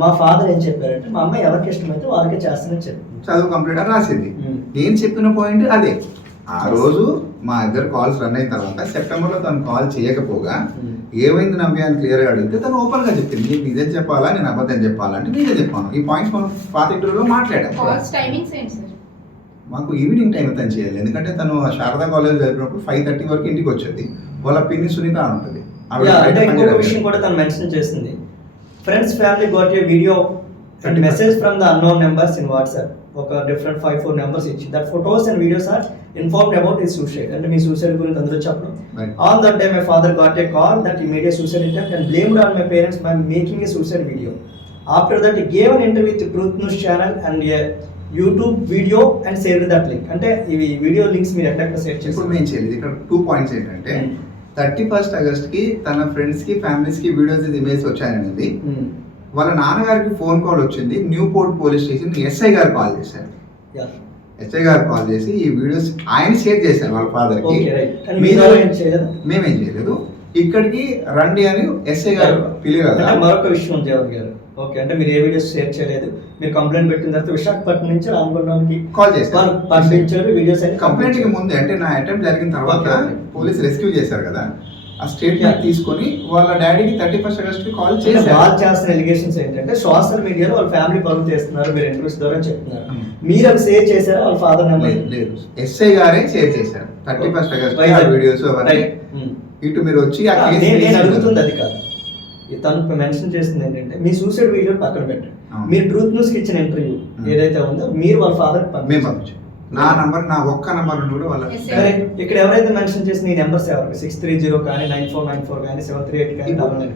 మా ఫాదర్ ఏం చెప్పారంటే, మా అమ్మాయి ఎవరికి ఇష్టమైతే వాళ్ళకే చేస్తానని చెప్పింది. చదువు కంప్లీట్ అని రాసింది. నేను చెప్పిన పాయింట్ అదే. ఆ రోజు మా ఇద్దరు కాల్స్ రన్ అయిన తర్వాత సెప్టెంబర్లో తను కాల్ చేయకపోగా ఏమైంది నవ్య అని క్లియర్గా అడిగితే తను ఓపెన్ గా చెప్పింది, నీకు నిజం చెప్పాలా నేను అబద్ధం చెప్పాలంటే నేనే చెప్పాను. ఈ పాయింట్స్ మనం పాత ఇంటర్వ్యూలో మాట్లాడాం. మాకు ఈవినింగ్ టైం తను చేయాలి, ఎందుకంటే తను శారదా కాలేజ్ జరిపినప్పుడు 5:30 వరకు ఇంటికి వచ్చేది. వాళ్ళ పిన్ని సునీత అని ఉంటుంది. ఇంకొక విషయం కూడా తను మెన్షన్ చేసింది, friends family got a video and message from the unknown numbers in WhatsApp. ఒక డిఫరెంట్ 5-4 నెంబర్స్ ఇచ్చి that photos and videos are informed about his suicide. అంటే మీ సూసైడ్ గురించి అందరూ చెప్పడం. On that day my father got a call that he made a suicide attempt and blamed on my parents by making a suicide video. After that he gave an interview with Truth News channel and a YouTube video and shared that link. అంటే ఇవి video links మీరు ఎట్లా share చేసి? ఇప్పుడు మేము చేయలేదు. ఇక్కడ 2 points ఏంటంటే, 31 ఆగస్ట్కి తన ఫ్రెండ్స్కి ఫ్యామిలీస్కి వీడియోస్ ఇమేజ్ వచ్చాయనేది. వాళ్ళ నాన్నగారికి ఫోన్ కాల్ వచ్చింది, న్యూపోర్ట్ పోలీస్ స్టేషన్ ఎస్ఐ గారు కాల్ చేశారు. ఎస్ఐ గారు కాల్ చేసి ఈ వీడియోస్ ఆయన షేర్ చేశారు వాళ్ళ ఫాదర్కి. మేమేం చేయలేదు. ఇక్కడికి రండి అని ఎస్ఐ గారు పిలిగారు. మరొక విషయం జగన్ గారు, ఓకే అంటే మీరు ఏ వీడియోస్ షేర్ చేయలేదు, మీరు కంప్లైంట్ పెట్టిన తర్వాత విశాఖపట్నం నుంచి రామగుండానికి కాల్ చేశారు, పంపించారు వీడియోస్ అన్ని. కంప్లైంట్ కి ముందు అంటే నా అటెంప్ట్ జరిగిన తర్వాత పోలీస్ రెస్క్యూ చేశారు కదా, ఆ స్టేట్మెంట్ తీసుకొని వాళ్ళ డాడీకి 31 ఆగస్ట్కి కాల్ చేశారు. వాళ్ళు చేస్తున్న ఎలిగేషన్స్ ఏంటంటే సోషల్ మీడియాలో వాళ్ళ ఫ్యామిలీ పనులు చేస్తున్నారు, మీరు ఇంటర్వ్యూస్ ద్వారా చెప్తున్నారు. మీరు అవి షేర్ చేశారా? వాళ్ళ ఫాదర్ నెంబర్ లేదు, ఎస్ఐ గారే షేర్ చేశారు 31 ఆగస్ట్ వీడియోస్ అవన్నీ. ఇటు మీరు వచ్చి నేను అడుగుతుంది అది కాదు, తను మెన్షన్ చేసింది ఏంటంటే మీ సూసైడ్ వీడియో పక్కన పెట్టండి, మీరు ట్రూత్ న్యూస్ కి ఇచ్చిన ఇంటర్వ్యూ ఏదైతే ఉందో మీరు వాళ్ళ ఫాదర్ మేము పంపించాం. నా నంబర్, నా ఒక్క నంబర్ నుండి కూడా వాళ్ళకి Yes, సరే, ఇక్కడ ఎవరైతే మెన్షన్ చేసిన ఈ నెంబర్స్ ఎవరు 630 కానీ 9494 కానీ 738 కానీ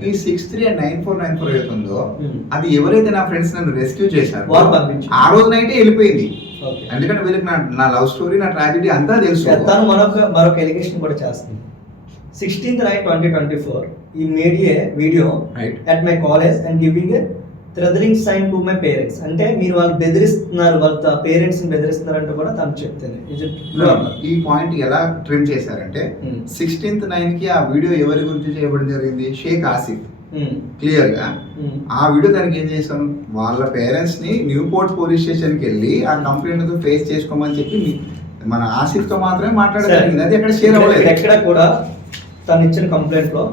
ఈ 63 అండ్ 9494 ఏదైతే ఉందో Hmm. అది ఎవరైతే నా ఫ్రెండ్స్ నన్ను రెస్క్యూ చేశారు వాళ్ళు పంపించారు. ఆ రోజు నైటే వెళ్ళిపోయింది. ఓకే. ఎందుకంటే వీళ్ళకి నా లవ్ స్టోరీ, నా ట్రాజెడీ అంతా తెలుసు. తను మరొక ఎలిగేషన్ కూడా చేస్తుంది. 16/9/2024 ఈ వీడియో Right. At my college and giving a threatening sign to my parents. అంటే మీరు వాళ్ళు బెదిరిస్తున్నారు, వాళ్ళ పేరెంట్స్ ని బెదిరిస్తున్నారు అంటే కూడా తను చెప్తుంది. ఈ పాయింట్ ఎలా ట్రిమ్ చేశారంటే 16th 9 కి ఆ వీడియో ఎవరి గురించి చేయబడి జరిగింది? షేక్ ఆసిఫ్. క్లియర్ గా ఆ వీడియో దానికి ఏం చేశాను, వాళ్ళ పేరెంట్స్ ని న్యూపోర్ట్ పోలీస్ స్టేషన్ కి వెళ్ళి ఆ కంప్లైంట్ ఫేస్ చేసుకోమని చెప్పి మన ఆసిఫ్ తో మాత్రమే మాట్లాడడం జరిగింది. అది ఎక్కడ షేర్ అవ్వలేదు. ఎక్కడ కూడా తను ఇచ్చిన కంప్లైంట్ లో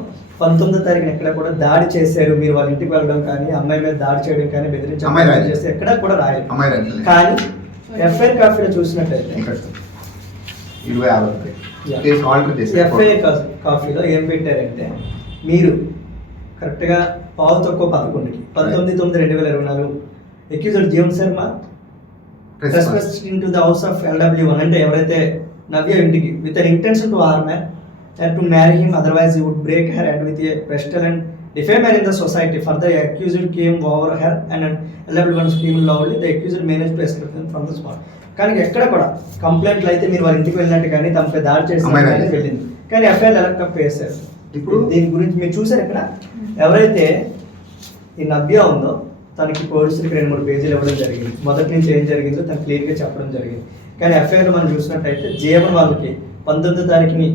19వ తారీఖున ఎక్కడ కూడా దాడి చేశారు, మీరు వాళ్ళ ఇంటికి వెళ్ళడం కానీ, అమ్మాయి మీద దాడి చేయడం కానీ, బెదిరించడం చేస్తే ఎక్కడ కూడా రాయలేదు. అమ్మాయి రాయలేదు. కానీ ఎఫ్ఐఆర్ కాపీలో చూసినట్టయితే ఇక్కడ 26 కేసు ఆల్టర్ చేశారు. ఎఫ్ఐఆర్ కాపీలో ఏం పెట్టారంటే, మీరు కరెక్ట్గా 11:11 19/9/2024 accused Jeevan Sharma trespassed into the house of LW1 అంటే ఎవరైతే నవ్య ఇంటికి with an intention to harm her and to marry him, otherwise he would break her head with a pestle and defame her in the society. Further, the accused came over her and LW1 screamed loudly. The accused managed to escape from the spot. కానీ ఎక్కడ కూడా కంప్లైంట్లు అయితే మీరు వాళ్ళ ఇంటికి వెళ్ళినట్టు కానీ, తనపై దాడి చేసినట్టు కానీ వెళ్ళింది. కానీ ఎఫ్ఐఆర్ ఎలా కప్ చేశారు? ఇప్పుడు దీని గురించి మీరు చూసారు ఇక్కడ, ఎవరైతే ఈ నవ్య ఉందో తనకి పోలీసులకి 2-3 పేజీలు ఇవ్వడం జరిగింది. మొదటి నుంచి ఏం జరిగిందో తను క్లియర్గా చెప్పడం జరిగింది. కానీ ఎఫ్ఐఆర్ మనం చూసినట్టయితే జీవన్ వాళ్ళకి 19వ తారీఖుని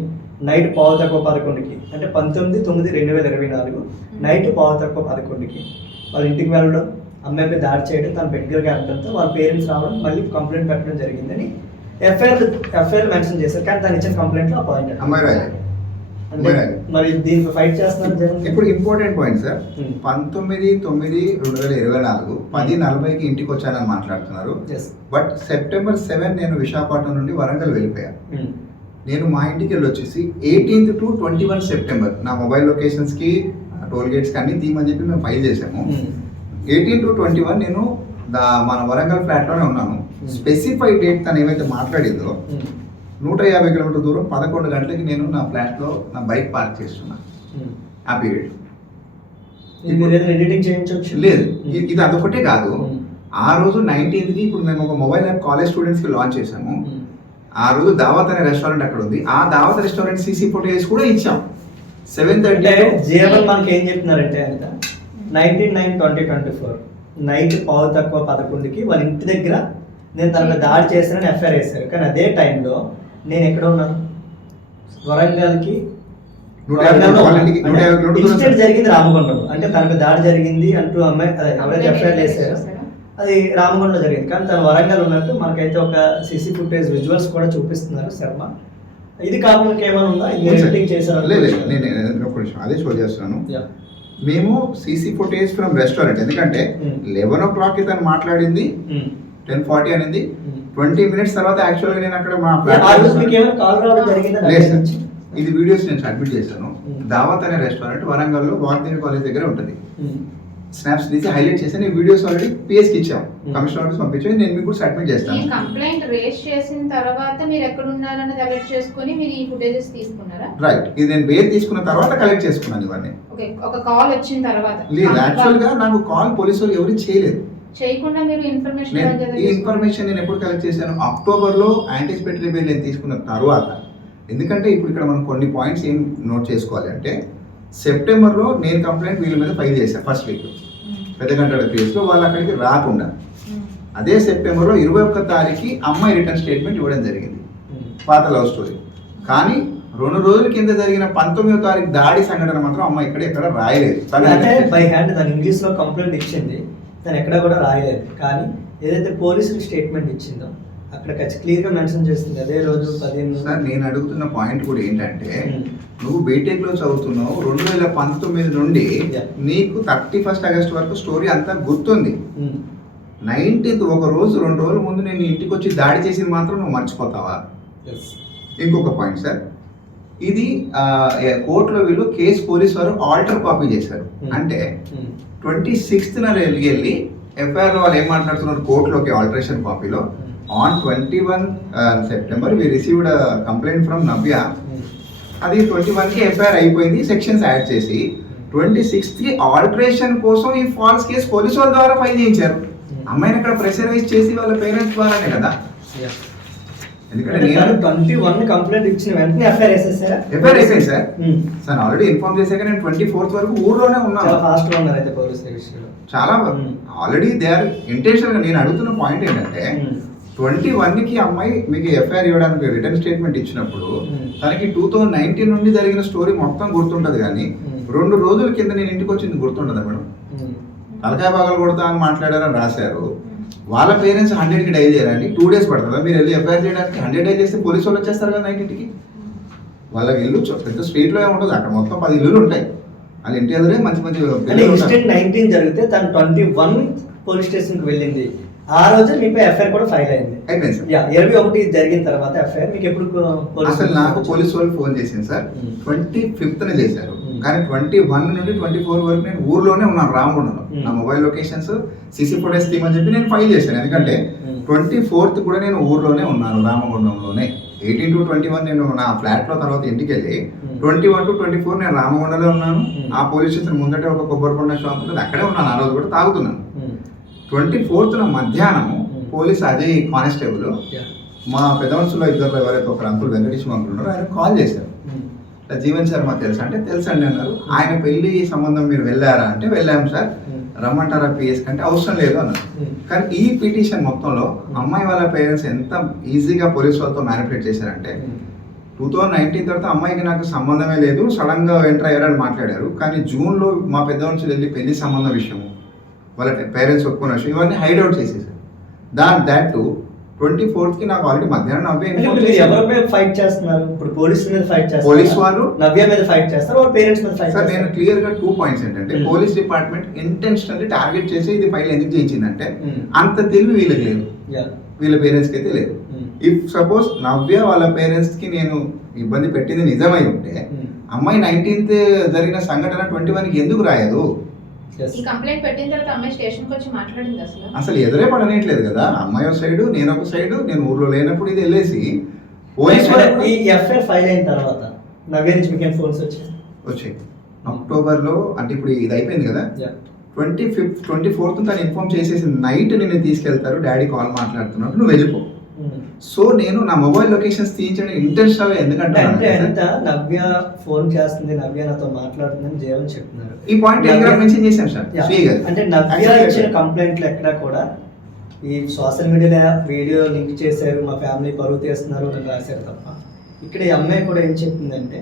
నైట్ 11:11 అంటే 19/9/2024 నైట్ 11:11 వాళ్ళ ఇంటికి వెళ్ళడం, అమ్మాయిపై దాడి చేయడం, తన బెడ్గా అనడంతో వాళ్ళ పేరెంట్స్ రావడం, మళ్ళీ కంప్లైంట్ పెట్టడం జరిగిందని ఎఫ్ఐఆర్ మెన్షన్ చేశారు. కానీ తను ఇచ్చిన కంప్లైంట్లో ఆ పాయింట్ అమ్మాయి రాయలేదు. మరి దీనికి ఫైట్ చేస్తున్నారు. ఇప్పుడు ఇంపార్టెంట్ పాయింట్ సార్, 19/9/2024 10:40కి ఇంటికి వచ్చానని మాట్లాడుతున్నారు. బట్ September 7 నేను విశాఖపట్నం నుండి వరంగల్ వెళ్ళిపోయాను. నేను మా ఇంటికి వెళ్ళి వచ్చేసి 18th to 21 September నా మొబైల్ లొకేషన్స్ కి, టోల్ గేట్స్ కి అన్ని తీయమని చెప్పి మేము ఫైల్ చేసాము. 18 to 21 నేను మన వరంగల్ ఫ్లాట్ లోనే ఉన్నాను. స్పెసిఫైడ్ డేట్ తను ఏమైతే మాట్లాడిందో 150 కిలోమీటర్ దూరం 11 గంటలకి నేను నా ఫ్లాట్ లో నా బైక్ పార్క్ చేస్తున్నా. ఆ పీరియడ్ ఎడిటింగ్ చేయించవచ్చు లేదు. ఇది అదొకటే కాదు, ఆ రోజు 19th కి ఇప్పుడు మేము ఒక మొబైల్ యాప్ కాలేజ్ స్టూడెంట్స్ కి లాంచ్ చేసాము. ఆ రోజు దావత్ అనే రెస్టారెంట్ అక్కడ ఉంది. ఆ దావత్ రెస్టారెంట్ సీసీ ఫుటేజ్ కూడా ఇచ్చాం. 7:30 జీవన్ మనకి ఏం చెప్తున్నారంటే అంత 19/9/2024 నైట్ 11:11 వాళ్ళ ఇంటి దగ్గర నేను తన మీద దాడి చేస్తానని ఎఫ్ఐఆర్ వేశారు. కానీ అదే టైంలో నేను ఎక్కడ ఉన్నాను, వరంగల్కి. ఇన్సిడెంట్ జరిగింది రామగుండంలో. అంటే తన మీద దాడి జరిగింది అంటూ అమ్మాయి ఎవరైతే ఎఫ్ఐఆర్ వేశారో అది రామగుండంలో జరిగింది. కానీ తను వరంగల్ ఉన్నట్టు మనకైతే ఒక సీసీ ఫుటేజ్ విజువల్స్ కూడా చూపిస్తున్నారు శర్మ. ఇది కాకుండా ఏమైనా ఉందా, ఎడిటింగ్ చేశారు? లేదు, నేను ఒక నిమిషం అదే షో చేస్తున్నాను. మేము సీసీ ఫుటేజ్ ఫ్రమ్ రెస్టారెంట్, ఎందుకంటే 11 o'clock తను మాట్లాడింది, 10:40 అనేది 20 minutes తర్వాత యాక్చువల్గా నేను అక్కడ మా ఇది వీడియోస్ నేను సబ్మిట్ చేశాను. దావత్ అనే రెస్టారెంట్ వరంగల్లో వాగ్దేవి కాలేజ్ దగ్గర ఉంటుంది. స్నాప్స్ తీసి హైలైట్ చేసి నేను వీడియోస్ ఆల్రెడీ పిఎస్కి ఇచ్చాం, కమిషనర్ ఆఫీస్ పంపించాను. నేను మీకు కూడా సబ్మిట్ చేస్తాను. కంప్లైంట్ రేస్ చేసిన తర్వాత మీరు ఎక్కడ ఉన్నారని కలెక్ట్ చేసుకొని మీరు ఈ ఫుటేజెస్ తీసుకున్నారా? రైట్, ఇది నేను వేర్ తీసుకున్న తర్వాత కలెక్ట్ చేసుకున్నాను ఇవన్నీ. ఓకే, ఒక కాల్ వచ్చిన తర్వాత? లేదు, యాక్చువల్ గా నాకు కాల్ పోలీసు వాళ్ళు ఎవరు చేయలేదు. చేయకుండా మీరు ఇన్ఫర్మేషన్ ఈ ఇన్ఫర్మేషన్ నేను ఎప్పుడు కలెక్ట్ చేశాను? అక్టోబర్లో యాంటిసిపేటరీ బెయిల్ నేను తీసుకున్న తర్వాత. ఎందుకంటే ఇప్పుడు ఇక్కడ మనం కొన్ని పాయింట్స్ ఏం నోట్ చేసుకోవాలి అంటే, సెప్టెంబర్లో నేను కంప్లైంట్ వీళ్ళ మీద ఫైల్ చేశాను ఫస్ట్ వీక్ పెద్దగంటాడ కేసులో, వాళ్ళు అక్కడికి రాకుండా. అదే సెప్టెంబర్లో 21వ తారీఖు అమ్మాయి రిటర్న్ స్టేట్మెంట్ ఇవ్వడం జరిగింది, పాత లవ్ స్టోరీ. కానీ 2 రోజుల కింద జరిగిన 19వ తారీఖు దాడి సంఘటన మాత్రం అమ్మాయి ఎక్కడ రాయలేదు. బై హ్యాండ్ తను ఇంగ్లీష్లో కంప్లైంట్ ఇచ్చింది, తను ఎక్కడ కూడా రాయలేదు. కానీ ఏదైతే పోలీసులు స్టేట్మెంట్ ఇచ్చిందో అక్కడ క్లియర్గా మెన్షన్ చేస్తుంది అదే రోజు 15. సార్, నేను అడుగుతున్న పాయింట్ కూడా ఏంటంటే, నువ్వు బీటెక్ లో చదువుతున్నావు, 2019 నుండి నీకు 31st August వరకు స్టోరీ అంతా గుర్తుంది. 19th ఒక రోజు 2 రోజుల ముందు నేను ఇంటికి వచ్చి దాడి చేసింది మాత్రం నువ్వు మర్చిపోతావా? ఇంకొక పాయింట్ సార్, ఇది కోర్టులో వీళ్ళు కేసు పోలీస్ వారు ఆల్టర్ కాపీ చేశారు. అంటే 26th వెళ్ళి ఎఫ్ఐఆర్ లో వాళ్ళు ఏం మాట్లాడుతున్నారు, కోర్టులోకి ఆల్టరేషన్ కాపీలో on 21 September we received complaint from Navya. అది 21కి ఎఫ్ఐఆర్ అయిపోయింది సెక్షన్స్ యాడ్ చేసి 26కి ఆల్టరేషన్ కోసం ఈ ఫాల్స్ కేసు పోలీసు వాళ్ళ ద్వారా ఫైల్ చేయించారు. అమ్మాయిని అక్కడ ప్రెషరైజ్ చేసి వాళ్ళ పేరెంట్స్ ద్వారానే కదా. ఎందుకంటే నేను 21 కంప్లైంట్ ఇచ్చిన వెంటనే ఎఫ్ఐఆర్ వేసేసారా? ఎఫ్ఐఆర్ అయిపోయింది సార్. సార్ ఆల్రెడీ ఇన్ఫార్మ్ చేశాక నేను 24th వరకు ఊర్లోనే ఉన్నాను. చాలా ఫాస్ట్ గా ఉన్నారు అయితే పోలీసుల విషయంలో. చాలా ఆల్రెడీ దే ఆర్ ఇంటెన్షన్ గా. నేను అడుగుతున్న పాయింట్ ఏంటంటే 21కి అమ్మాయి మీకు ఎఫ్ఐఆర్ ఇవ్వడానికి రిటర్న్ స్టేట్మెంట్ ఇచ్చినప్పుడు తనకి 2019 నుండి జరిగిన స్టోరీ మొత్తం గుర్తుంటది, కానీ 2 రోజుల కింద నేను ఇంటికి వచ్చింది గుర్తుండదా మేడం? తలకాయ భాగాలు కొడతా అని మాట్లాడారని రాశారు. వాళ్ళ పేరెంట్స్ 100కి డైల్ చేయాలండి, 2 days పడుతుందా? మీరు వెళ్ళి ఎఫ్ఐఆర్ చేయడానికి 100 డైల్ చేస్తే పోలీసు వాళ్ళు వచ్చేస్తారు కదా నైట్కి. వాళ్ళకి ఇల్లు పెద్ద స్ట్రీట్లో ఏముంటుంది, అక్కడ మొత్తం 10 ఇల్లులు ఉంటాయి. వాళ్ళ ఇంటి ఎదురే మంచి మంచి ఇన్సిడెంట్ 19 జరిగితే తను 21 పోలీస్ స్టేషన్ కి వెళ్ళింది. ఆ రోజు మీపై ఎఫ్ఐఆర్ కూడా ఫైల్ అయింది. అయిపోయింది సార్. 21 జరిగిన తర్వాత ఎఫ్ఐఆర్ మీకు ఎప్పుడు అసలు నాకు పోలీసు వాళ్ళు ఫోన్ చేసింది సార్ 25th చేశారు. కానీ 21 నుండి 24 వరకు నేను ఊర్లోనే ఉన్నాను, రామగుండంలో. నా మొబైల్ లొకేషన్స్ సీసీ ఫుటేజ్ తీయమని చెప్పి నేను ఫైల్ చేశాను. ఎందుకంటే 24th కూడా నేను ఊర్లోనే ఉన్నాను, రామగుండంలోనే. 18 to 21 నేను నా ఫ్లాట్లో తర్వాత ఇంటికి వెళ్ళి 21 to 24 నేను రామగుండంలో ఉన్నాను. ఆ పోలీస్ స్టేషన్ ముందటే ఒక కొబ్బరికొండ షాప్ ఉంటుంది, అక్కడే ఉన్నాను. ఆ రోజు కూడా తాగుతున్నాను. 24th మధ్యాహ్నం పోలీస్ అజయ్ కానిస్టేబుల్ మా పెద్ద మనుషుల్లో ఇద్దరు ఎవరైతే ఒక అంకుల్ వెంకటేశ్వర అంకుల్ ఉన్నారో ఆయన కాల్ చేశారు. జీవన్ శర్మ తెలుసా అంటే తెలుసు అండి అన్నారు. ఆయన పెళ్లి సంబంధం మీరు వెళ్ళారా అంటే వెళ్ళాము సార్, రమ్మంటారా పిఎస్ కంటే అవసరం లేదు అన్నారు. కానీ ఈ పిటిషన్ మొత్తంలో అమ్మాయి వాళ్ళ పేరెంట్స్ ఎంత ఈజీగా పోలీస్ వాళ్ళతో మ్యానిపులేట్ చేశారంటే 2019 తర్వాత అమ్మాయికి నాకు సంబంధమే లేదు, సడన్ గా ఎంటర్ అయ్యారని మాట్లాడారు. కానీ జూన్లో మా పెద్ద మనుషులు వెళ్ళి పెళ్లి సంబంధం విషయము, వాళ్ళ పేరెంట్స్ ఒప్పుకున్న విషయం ఇవన్నీ హైడ్ అవుట్ చేసేసారు. దాట్ 24th నాకు ఆల్రెడీ మధ్యాహ్నం ఎవరిపై ఫైట్ చేస్తున్నారు? ఇప్పుడు పోలీసుల మీద ఫైట్ చేస్తారు, పోలీస్ వాళ్ళు నవ్య మీద ఫైట్ చేస్తారు, వాళ్ళ పేరెంట్స్ మీద ఫైట్ చేస్తారు. నేను క్లియర్ గా 2 points ఏంటంటే పోలీస్ డిపార్ట్మెంట్ ఇంటెన్షనల్లీ టార్గెట్ చేసి ఇది ఫైల్ ఎందుకు చేయించిందంటే అంత తెలివి వీళ్ళకి లేదు, వీళ్ళ పేరెంట్స్ కి అయితే లేదు. ఇఫ్ సపోజ్ నవ్య వాళ్ళ పేరెంట్స్ కి నేను ఇబ్బంది పెట్టింది నిజమై ఉంటే అమ్మాయి 19th జరిగిన సంఘటన 21కి ఎందుకు రాయదు? ఈ కంప్లైంట్ పెట్టిన తర్వాత అమ్మాయి స్టేషన్ కి వచ్చి మాట్లాడింది అసలు ఎదురే పడనేయట్లేదు కదా. అమ్మాయి ఒక సైడ్ నేను ఒక సైడ్, నేను ఊర్లో లేనప్పుడు ఇది వెళ్ళేసి ఈ ఎఫ్ఐఆర్ ఫైల్ అయిన తర్వాత నవ్య నుంచి మీకు ఫోన్స్ వచ్చాయి అక్టోబర్లో. అంటే ఇప్పుడు ఇది అయిపోయింది కదా, 25th 24th తను ఇన్ఫార్మ్ చేసేసి నైట్ నేను తీసుకెళ్తారు, డాడీ కాల్ మాట్లాడుతున్నప్పుడు నువ్వు వెళ్ళిపో. సో నేను నా మొబైల్ లొకేషన్స్ తీయించడం ఇంటెన్షనల్ గా. ఎందుకంటే నవ్య ఫోన్ చేస్తుంది, నవ్య నాతో మాట్లాడుతుందని జీవన్ చెప్తున్నారు. ఈ పాయింట్ మెన్షన్ చేశాం సార్. అంటే నవ్య ఇచ్చిన కంప్లైంట్లు ఎక్కడ కూడా ఈ సోషల్ మీడియాలో వీడియో లింక్ చేశారు, మా ఫ్యామిలీ పరువు తీస్తున్నారు అని రాశారు తప్ప ఇక్కడ ఈ అమ్మాయి కూడా ఏం చెప్తుందంటే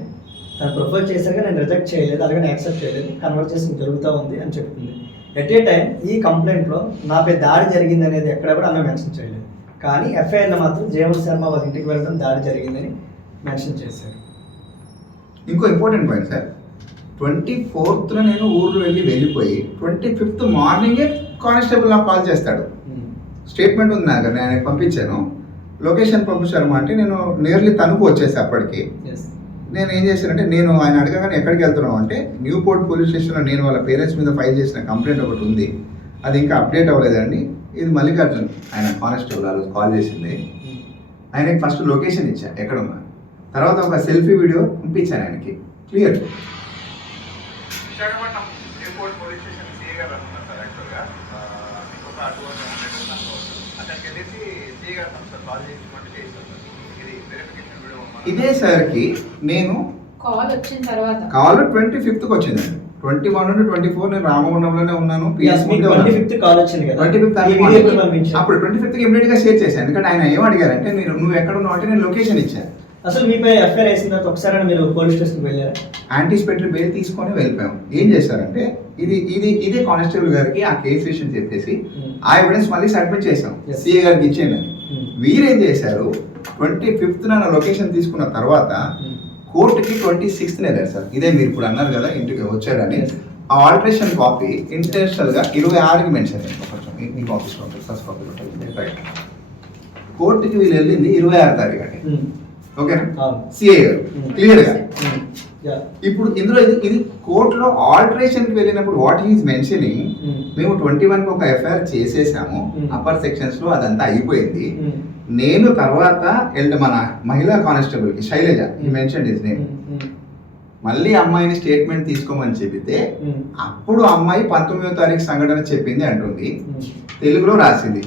తను ప్రపోజ్ చేశారుగా నేను రిజెక్ట్ చేయలేదు, అలాగే నేను యాక్సెప్ట్ చేయలేదు, కన్వర్సేషన్ జరుగుతూ ఉంది అని చెప్తుంది. ఎట్ ఏ టైం ఈ కంప్లైంట్లో నాపై దాడి జరిగింది అనేది ఎక్కడ కూడా అమ్మాయి మెన్షన్ చేయలేదు. కానీ ఎఫ్ఐఆర్లో మాత్రం జీవన్ శర్మ వాళ్ళ ఇంటికి వెళ్ళడం దాడి జరిగిందని మెన్షన్ చేశారు. ఇంకో ఇంపార్టెంట్ పాయింట్ సార్, 24th నేను ఊర్లో వెళ్ళిపోయి 25th మార్నింగే కానిస్టేబుల్ నాకు కాల్ చేస్తాడు. స్టేట్మెంట్ ఉంది నాకు, నేను ఆయనకు పంపించాను, లొకేషన్ పంపించారు అంటే నేను నియర్లీ తణుకు వచ్చేసి అప్పటికి. నేను ఏం చేశానంటే నేను ఆయన అడగగానే ఎక్కడికి వెళ్తున్నావు అంటే న్యూపోర్ట్ పోలీస్ స్టేషన్లో నేను వాళ్ళ పేరెంట్స్ మీద ఫైల్ చేసిన కంప్లైంట్ ఒకటి ఉంది, అది ఇంకా అప్డేట్ అవ్వలేదండి. ఇది మల్లికార్జున్ ఆయన కానిస్టేబుల్ వాళ్ళు కాల్ చేసింది. ఆయనకి ఫస్ట్ లొకేషన్ ఇచ్చా ఎక్కడ ఉన్నా, తర్వాత ఒక సెల్ఫీ వీడియో పంపించాను ఆయనకి clear. Visakhapatnam airport police station CA గారు అనుకున్నారు సార్. యాక్చువల్గా ఇంకొక అక్కడికి వెళ్ళేసి సీఏ గారు కాల్ చేసినట్టు చేశాను. ఇది వెరిఫికేషన్ వీడియో ఇదే సార్కి నేను కాల్ వచ్చిన తర్వాత కాల్ 25th వచ్చిందండి. 21 నుండి 24 నేను రామగుండంలోనే ఉన్నాను. అప్పుడు 25th ఇమీడియట్ గా షేర్ చేశాను. ఎందుకంటే ఆయన ఏం అడిగారంటే నువ్వు ఎక్కడ ఉన్నావు అంటే నేను లొకేషన్ ఇచ్చాను. అసలు మీపై ఎఫ్ఐఆర్ వేసిన తర్వాత ఒకసారి మీరు పోలీస్ స్టేషన్కి వెళ్ళారు, యాంటిసిపేటరీ బెయిల్ తీసుకొని వెళ్ళిపోయాం. ఏం చేశారంటే ఇదే కానిస్టేబుల్ గారికి ఆ కేసు విషయం చెప్పేసి ఆ ఎవిడెన్స్ మళ్ళీ సబ్మిట్ చేశాం, సీఏ గారికి ఇచ్చేయండి. వీరేం చేశారు 25th నా లొకేషన్ తీసుకున్న తర్వాత కోర్టుకి 26th వెళ్ళారు సార్. ఇదే మీరు ఇప్పుడు అన్నారు కదా ఇంటికి వచ్చారని, ఆ ఆల్టరేషన్ కాపీ ఇంటెన్షనల్ గా 26కి మెన్షన్ చేయండి. కొంచెం మీ office copy first copy right. కోర్టుకి వీళ్ళు వెళ్ళింది 26వ తారీఖు అండి. ఓకేనా? సిఐ గారు క్లియర్ గా. ఇప్పుడు ఇందులో ఇది కోర్టులో ఆల్టరేషన్ కి వెళ్ళినప్పుడు వాట్ ఈస్ మెన్షనింగ్, మేము 21కి ఒక ఎఫ్ఐఆర్ చేసేసాము, అప్పర్ సెక్షన్స్ లో అదంతా అయిపోయింది. నేను తర్వాత మన మహిళా కానిస్టేబుల్ కి శైలజ ఈ మెన్షన్ హిస్ నేమ్, మళ్ళీ అమ్మాయిని స్టేట్మెంట్ తీసుకోమని చెబితే అప్పుడు అమ్మాయి 19వ తారీఖు సంఘటన చెప్పింది అంటుంది, తెలుగులో రాసింది.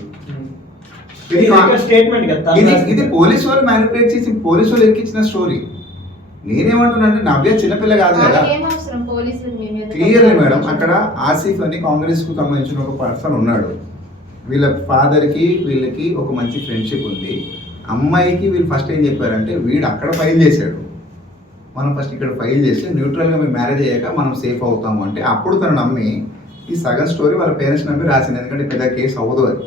స్టేట్మెంట్ కదా ఇది పోలీసు వాళ్ళు మ్యానిపులేట్ చేసి పోలీసు వాళ్ళు ఎక్కించిన స్టోరీ. నేనేమంటున్నానంటే నవ్య చిన్నపిల్ల కాదు కదా. ఏం అవసరం పోలీసులు మీ మీద? క్లియర్లీ మేడం, అక్కడ ఆసిఫ్ అని కాంగ్రెస్ కు సంబంధించిన ఒక పర్సన్ ఉన్నాడు. వీళ్ళ ఫాదర్ కి వీళ్ళకి ఒక మంచి ఫ్రెండ్షిప్ ఉంది. అమ్మాయికి వీళ్ళు ఫస్ట్ ఏం చెప్పారంటే వీడు అక్కడ ఫైల్ చేశాడు, మనం ఫస్ట్ ఇక్కడ ఫైల్ చేసి న్యూట్రల్గా మేము మ్యారేజ్ అయ్యాక మనం సేఫ్ అవుతాము అంటే అప్పుడు తను నమ్మి ఈ సగం స్టోరీ వాళ్ళ పేరెంట్స్ నమ్మి రాసింది, ఎందుకంటే పెద్ద కేసు అవ్వదు అని.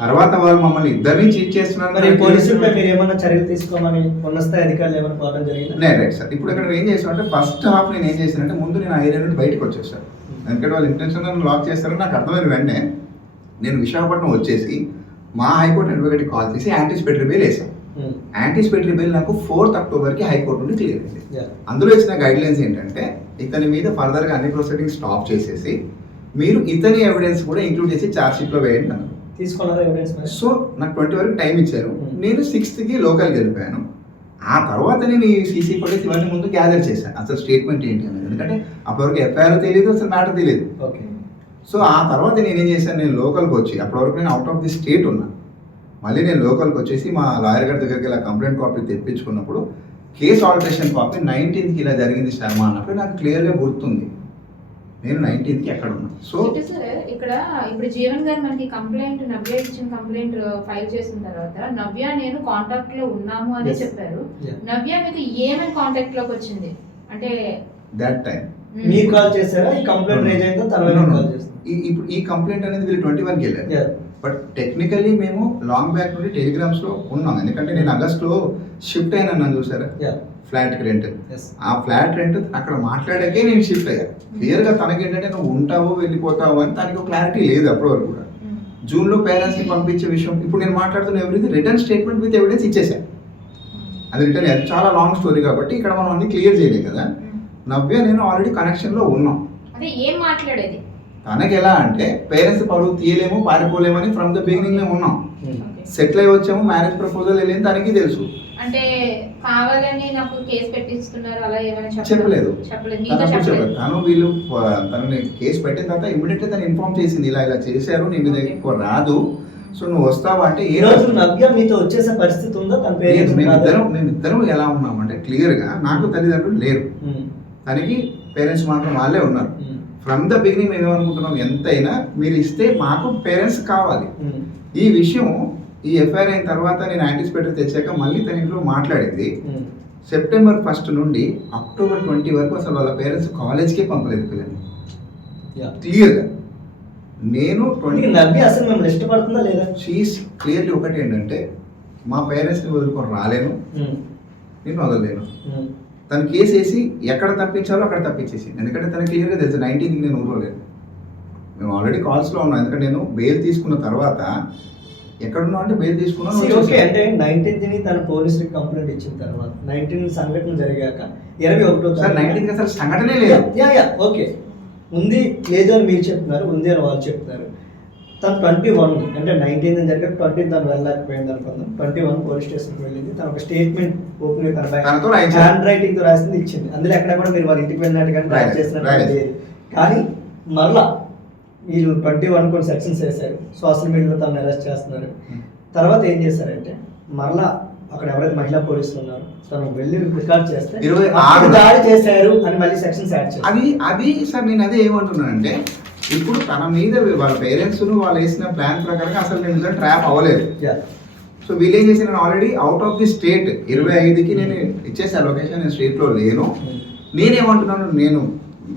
తర్వాత వాళ్ళు మమ్మల్ని ఇద్దరిని చీట్ చేస్తున్నారు. మరి పోలీసులపై మీరు ఏమైనా చర్యలు తీసుకోమని ఉన్న స్థాయి అధికారులు ఏమైనా పోవడం జరిగింది? Right sir. ఇప్పుడు ఇక్కడ ఏం చేసామంటే ఫస్ట్ హాఫ్ నేను ఏం చేశానంటే ముందు నేను ఆ ఏరియా నుండి బయటకు వచ్చేసాను, ఎందుకంటే వాళ్ళు ఇంటెన్షన్ లాక్ చేస్తారని నాకు అర్థమైన వెంటనే నేను విశాఖపట్నం వచ్చేసి మా హైకోర్టు అడ్వకేట్కి కాల్ చేసి యాంటిసిపేటరీ బెయిల్ వేసాను. యాంటిసిపేటరీ బెయిల్ నాకు 4th అక్టోబర్కి హైకోర్టు నుండి క్లియర్ అయింది. అందులో ఇచ్చిన గైడ్ లైన్స్ ఏంటంటే ఇతని మీద ఫర్దర్గా అన్ని ప్రొసీడింగ్ స్టాప్ చేసేసి మీరు ఇతని ఎవిడెన్స్ కూడా ఇంక్లూడ్ చేసి ఛార్జ్ షీట్లో వేయండి అన్నారు. తీసుకున్నారా ఎవిడెన్స్? సో నాకు 20 వరకు టైం ఇచ్చారు. నేను 6th లోకల్కి వెళ్ళిపోయాను. ఆ తర్వాత నేను ఈ సీసీ ఫుటేజ్ ఇవన్నీ ముందు గ్యాదర్ చేశాను, అసలు స్టేట్మెంట్ ఏంటి అనేది, ఎందుకంటే అప్పటివరకు ఎఫ్ఐఆర్ తెలియదు, అసలు మ్యాటర్ తెలియదు. ఓకే. సో ఆ తర్వాత నేనేం చేశాను, నేను లోకల్కి వచ్చి అప్పటివరకు నేను అవుట్ ఆఫ్ ది స్టేట్ ఉన్నా, మళ్ళీ నేను లోకల్కి వచ్చేసి మా లాయర్ గారి దగ్గరికి ఇలా కంప్లైంట్ కాపీ తెప్పించుకున్నప్పుడు కేసు ఆల్టరేషన్ కాపీ 19th ఇలా జరిగింది శర్మ అన్నప్పుడు నాకు క్లియర్గా గుర్తుంది నేను 19th ఎక్కడ ఉన్నా. సో సార్ ఇక్కడ ఇప్పుడు జీవన్ గారు మనకి కంప్లైంట్ నవ్య ఇచ్చిన కంప్లైంట్ ఫైల్ చేసిన తర్వాత నవ్య నేను కాంటాక్ట్ లో ఉన్నాము అని చెప్పారు. నవ్య మీకు ఏమని కాంటాక్ట్ లోకి వచ్చింది అంటే దట్ టైం మీరు కాల్ చేశారా? ఈ కంప్లైంట్ రేజ్ అయిందో తర్వాత కాల్ చేస్తాం. ఇప్పుడు ఈ కంప్లైంట్ అనేది వీళ్ళు 21కి వెళ్ళారు. బట్ టెక్నికల్లీ మేము లాంగ్ బ్యాక్ నుండి టెలిగ్రామ్స్ లో ఉన్నాం, ఎందుకంటే నేను ఆగస్ట్లో షిఫ్ట్ అయినా చూసారా ఫ్లాట్ కి రెంట్. ఆ ఫ్లాట్ రెంట్ అక్కడ మాట్లాడాకే నేను షిఫ్ట్ అయ్యా. క్లియర్ గా తనకి ఏంటంటే నువ్వు ఉంటావు వెళ్ళిపోతావు అని తనకి క్లారిటీ లేదు అప్పటి వరకు కూడా. జూన్ లో పేరెంట్స్ ని పంపించే విషయం ఇప్పుడు నేను మాట్లాడుతున్న everything return statement with evidence ఇచ్చేసా. అది రిటర్న్ అది చాలా లాంగ్ స్టోరీ కాబట్టి ఇక్కడ మనం అన్ని క్లియర్ చేయలేదు కదా. నవ్య నేను ఆల్రెడీ కనెక్షన్ లో ఉన్నాం. అదే ఏం మాట్లాడేది తనకి ఎలా అంటే పేరెంట్స్ పరువు తీయలేము పారిపోలేమని ఫ్రమ్ ద బిగినింగ్ మేము ఉన్నాం, సెటిల్ అయ్యి వచ్చాము, మ్యారేజ్ ప్రపోజల్ వెళ్ళింది తనకి తెలుసు. అంటే కావాలని నాకు కేసు పెట్టిస్తున్నారు అలా ఏమైనా చెప్పలేదు. తను వీళ్ళు తనని కేసు పెట్టిన తర్వాత ఇమీడియట్ గా తను ఇన్ఫార్మ్ చేసింది ఇలా ఇలా చేశారు నీ మీద ఎక్కువ రాదు, సో నువ్వు వస్తావా అంటే ఏ రోజు నవ్య మీతో వచ్చేసే పరిస్థితి ఉందో తన పేరు. మేమిద్దరం ఎలా ఉన్నామంటే క్లియర్ గా నాకు తల్లిదండ్రులు లేరు, తనకి పేరెంట్స్ మాత్రం వాళ్ళే ఉన్నారు. ఫ్రమ్ ద బిగినింగ్ మేము ఏమనుకుంటున్నాం ఎంతైనా మీరు ఇస్తే మాకు పేరెంట్స్ కావాలి. ఈ విషయం ఈ ఎఫ్ఐఆర్ అయిన తర్వాత నేను యాంటిసిపేటరీ తెచ్చాక మళ్ళీ తన ఇంట్లో మాట్లాడింది. సెప్టెంబర్ 1 నుండి అక్టోబర్ 20 వరకు అసలు వాళ్ళ పేరెంట్స్ కాలేజ్కే పంపలేదు పిల్లల్ని. క్లియర్గా నేను అసలు మిమ్మల్ని ఇష్టపడుతుందా లేదా? షీస్ క్లియర్లీ ఒకటి ఏంటంటే మా పేరెంట్స్ని వదులుకొని రాలేను, నేను వదలలేను. తను కేసు వేసి ఎక్కడ తప్పించాలో అక్కడ తప్పించేసి, ఎందుకంటే తనకి క్లియర్గా తెలుసు 19th నేను ఊరుకోలేను. మేము ఆల్రెడీ కాల్స్లో ఉన్నాం, ఎందుకంటే నేను బెయిల్ తీసుకున్న తర్వాత ఎక్కడున్నా అంటే బెయిల్ తీసుకున్నాను. అంటే 19th తన పోలీసులకు కంప్లైంట్ ఇచ్చిన తర్వాత 19 సంఘటన జరిగాక 21 సార్ 19th అసలు సంఘటనే లేదు. ఓకే ఉంది లేదు అని మీరు చెప్తున్నారు, ఉంది అని వాళ్ళు చెప్తున్నారు. తను 21 అంటే 19 జరిగాక 20 తను వెళ్ళలేకపోయింది అనుకుందాం. 21 పోలీస్ స్టేషన్కి వెళ్ళింది. తను ఒక స్టేట్మెంట్ ఓపెన్ హ్యాండ్ రైటింగ్ తో రాసింది ఇచ్చింది. అందులో ఎక్కడ కూడా మీరు వాళ్ళ ఇంటికి వెళ్ళినట్టు కానీ డ్రైవ్ చేసినట్టు కానీ మరలా వీళ్ళు 21 కొన్ని సెక్షన్స్ వేశారు. సోషల్ మీడియాలో తను అరెస్ట్ చేస్తున్నారు. తర్వాత ఏం చేశారంటే మరలా అక్కడ ఎవరైతే మహిళా పోలీసులు ఉన్నారో తను వెళ్ళి రికార్డ్ చేస్తే 26 దాడి చేశారు అని మళ్ళీ సెక్షన్స్ యాడ్ చేశారు. అది సార్ నేను అదే ఏమంటున్నానంటే ఇప్పుడు తన మీద వాళ్ళ పేరెంట్స్ వాళ్ళు వేసిన ప్లాన్ ప్రకారంగా అసలు నేను ట్రాప్ అవ్వలేదు. సో వీళ్ళు ఏం చేసి నేను already out of the state 25కి నేను ఇచ్చేసా లొకేషన్, నేను స్టేట్లో లేను. నేనేమంటున్నాను, నేను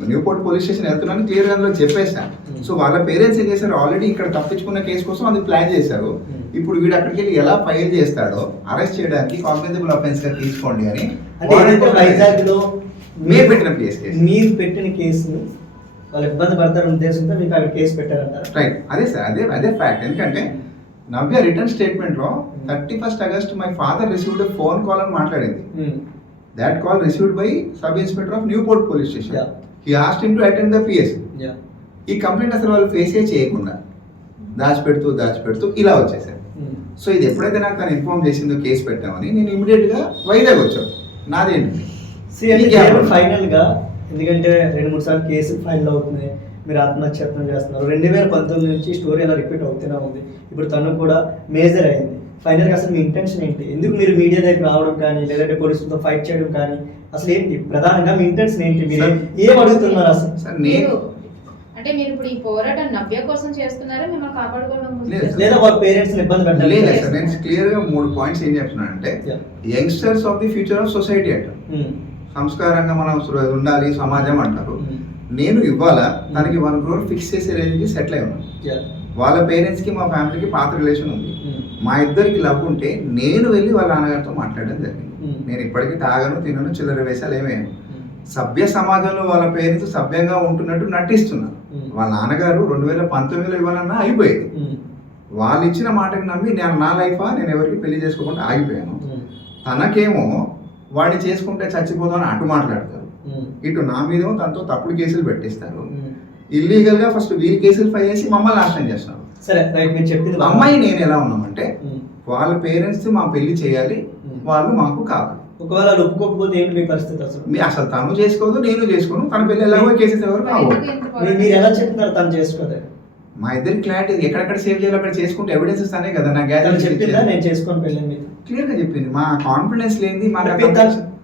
న్యూపోర్ట్ పోలీస్ స్టేషన్ వెళ్తున్నాను క్లియర్గా అందులో చెప్పేసాను. సో వాళ్ళ పేరెంట్స్ ఏం చేశారు, ఆల్రెడీ ఇక్కడ తప్పించుకున్న కేసు కోసం అది ప్లాన్ చేశారు. ఇప్పుడు వీడు అక్కడికి వెళ్ళి ఎలా ఫైల్ చేస్తాడో అరెస్ట్ చేయడానికి కాగ్నిజబుల్ అఫెన్స్ గా తీసుకోండి అని వైజాగ్లో మీరు పెట్టిన కేసు మీరు పెట్టిన కేసుని వాళ్ళు ఇబ్బంది పడతారు ఉద్దేశంతో మీకు అక్కడ కేసు పెట్టారంటారు. రైట్, అదే సార్, అదే ఫ్యాక్ట్. ఎందుకంటే నవ్య రిటర్న్ స్టేట్మెంట్ లో 31st August my father received a phone call అని మాట్లాడింది. That call received by sub inspector of Newport police station. He asked him to attend the PS. ఈ complaint అసలు వాళ్ళు ఫేసే చేయకుండా దాచిపెడుతూ ఇలా వచ్చేసారు. సో ఇది ఎప్పుడైతే నాకు తను ఇన్ఫార్మ్ చేసిందో కేసు పెట్టామని నేను ఇమీడియట్ గా వైజాగ్ వచ్చాను. నాదేంటి ఫైనల్ గా, ఎందుకంటే 2-3 సార్లు కేసులు ఫైల్ అవుతున్నాయి, మీరు ఆత్మహత్యత్నం చేస్తున్నారు. 2019 నుంచి స్టోరీ అలా రిపీట్ అవుతూనే ఉంది. ఇప్పుడు తను కూడా మేజర్ అయింది. ఫైనల్గా అసలు మీ ఇంటెన్షన్ ఏంటి? ఎందుకు మీరు మీడియా దగ్గర రావడం కానీ, లేదంటే పోలీసులతో ఫైట్ చేయడం కానీ, అసలు ఏంటి ప్రధానంగా మీ ఇంటెన్షన్ ఏంటి? మీరు ఏం అడుగుతున్నారు అసలు? సార్ నేను అంటే మీరు ఇప్పుడు ఈ పోరాటం నవ్య కోసం చేస్తున్నారా, మిమ్మల్ని కాపాడుకోవడం కోసం లేదు. చేస్తున్నారా? లేదా వాళ్ళ పేరెంట్స్ ఇబ్బంది పెట్టాలి? లేదు సార్, నేను క్లియర్ గా 3 పాయింట్స్ ఏం చెప్తున్నానంటే, youngsters of the future of society అంటారు. సంస్కారంగా మనం ఉండాలి సమాజం అంటారు. నేను ఇవ్వాలా తనకి 1 crore ఫిక్స్ చేసే రేంజ్కి సెటిల్ అయి ఉన్నాను. వాళ్ళ పేరెంట్స్ కి మా ఫ్యామిలీకి పాత రిలేషన్ ఉంది. మా ఇద్దరికి లవ్ ఉంటే నేను వెళ్ళి వాళ్ళ నాన్నగారితో మాట్లాడడం జరిగింది. నేను ఇప్పటికీ తాగను, తినను, చిల్లర వేసాలు ఏమేమి. సభ్య సమాజంలో వాళ్ళ పేరెంట్స్ సభ్యంగా ఉంటున్నట్టు నటిస్తున్నారు. వాళ్ళ నాన్నగారు 2019లో ఇవ్వాలన్నా అయిపోయేది. వాళ్ళు ఇచ్చిన మాటకి నమ్మి నేను నా లైఫా నేను ఎవరికి పెళ్లి చేసుకోకుండా ఆగిపోయాను. తనకేమో వాడిని చేసుకుంటే చచ్చిపోతామని అటు మాట్లాడతారు, ఇటు నా మీద తనతో తప్పుడు కేసులు పెట్టిస్తారు. ఇల్లీగల్ గా ఫస్ట్ వీళ్ళు కేసులు ఫైల్ చేసి మమ్మల్ని నాశనం చేస్తున్నారు. సరే రైట్, మీరు చెప్పింది అమ్మాయి నేను ఎలా ఉన్నామంటే వాళ్ళ పేరెంట్స్ మా పెళ్లి చేయాలి, వాళ్ళు మాకు కావాలి. ఒకవేళ వాళ్ళు ఒప్పుకోకపోతే ఏంటి మీ పరిస్థితి? అసలు తను చేసుకోదు, నేను చేసుకోను, తన పెళ్లి ఎలాగో కేసెస్ ఎవరు కావు. మీరు ఎలా చెప్తున్నారు తను చేసుకోదే? మా ఇద్దరి క్లారిటీ ఎక్కడెక్కడ సేవ్ చేయాలో అక్కడ చేసుకుంటే ఎవిడెన్సెస్ అనే కదా నా తను చెప్పిందా నేను చేసుకొని పెళ్ళి మీకు క్లియర్ గా చెప్పింది. మా కాన్ఫిడెన్స్ లేనిది మా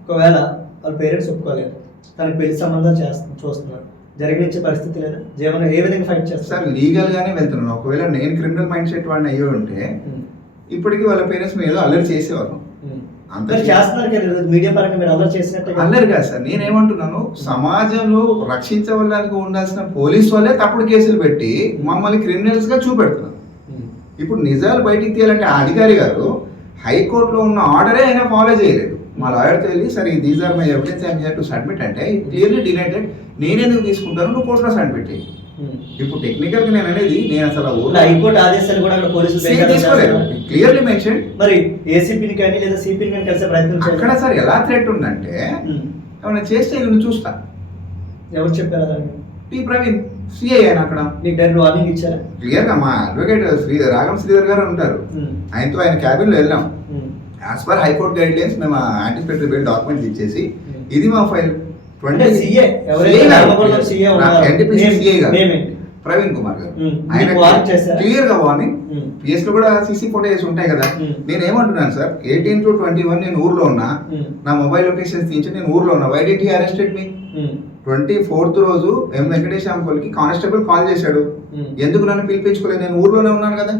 ఒకవేళ వాళ్ళ పేరెంట్స్ ఒప్పుకోలేదు, తనకి పెళ్లి సంబంధాలు చూస్తున్నారు, జరిగించే పరిస్థితి లేదా? జీవనం ఏ విధంగా ఫైట్ చేస్తారు? సార్ లీగల్ గానే వెళ్తున్నాను. ఒకవేళ నేను క్రిమినల్ మైండ్ సెట్ వాడిని అయ్యో ఉంటే ఇప్పటికీ వాళ్ళ పేరెంట్స్ మీద ఏదో అల్లరి చేసేవారు. అంత చేస్తున్నారు కదా మీడియా పరంగా, మీరు అల్లరి చేసినట్టు అల్లరి కాదు సార్. నేనేమంటున్నాను, సమాజంలో రక్షించవడానికి ఉండాల్సిన పోలీస్ వాళ్ళే తప్పుడు కేసులు పెట్టి మమ్మల్ని క్రిమినల్స్ గా చూపెడుతున్నారు. ఇప్పుడు నిజాలు బయటికి తీయాలంటే ఆ అధికారి గారు హైకోర్టులో ఉన్న ఆర్డరే అయినా ఫాలో చేయలేదు. మా లాయర్తో వెళ్ళి సరే these are my evidence I'm here to submit అంటే క్లియర్లీ డినైటెడ్. నేనెందుకు తీసుకుంటాను, నువ్వు కోర్టులో సబ్మిట్ చేయి. ఇప్పుడు టెక్నికల్ గా నేను అనేది నేను అసలు హైకోర్టు ఆదేశాలు కూడా అక్కడ పోలీసులు తీసుకోలేదు. Clearly mention. మరి ఏసీపీని కానీ లేదా సిపిని కానీ కలిసే ప్రయత్నం అక్కడ సార్ ఎలా థ్రెట్ ఉందంటే ఏమైనా చేస్తే నేను చూస్తా. ఎవరు చెప్పారు దాన్ని? టి ప్రవీణ్ సిఐ ఆయన అక్కడ. మీకు డైరెక్ట్ వార్నింగ్ ఇచ్చారా? క్లియర్ గా మా అడ్వకేట్ రాగం శ్రీధర్ గారు ఉంటారు, ఆయనతో ఆయన క్యాబిన్ లో వెళ్ళాం. As per high court guide lines మేము యాంటిసిపేటరీ బెయిల్ డాక్యుమెంట్స్ ఇచ్చేసి ఇది మా ఫైల్ ప్రవీణ్ కుమార్ గారు ఆయన క్లియర్ గా వార్నింగ్. పిఎస్ లో కూడా సీసీ ఫోటేజ్ ఉంటాయి కదా. నేను ఏమంటున్నాను సార్, 18 to 21 నేను ఊర్లో ఉన్నా, నా మొబైల్ లొకేషన్ తీయించి నేను ఊర్లో ఉన్నా. Why did he arrested me? 24th రోజు ఎం వెంకటేష్ అంకుల్కి కానిస్టేబుల్ కాల్ చేశాడు, ఎందుకు నన్ను పిలిపించుకోలేదు, నేను ఊర్లోనే ఉన్నాను కదా.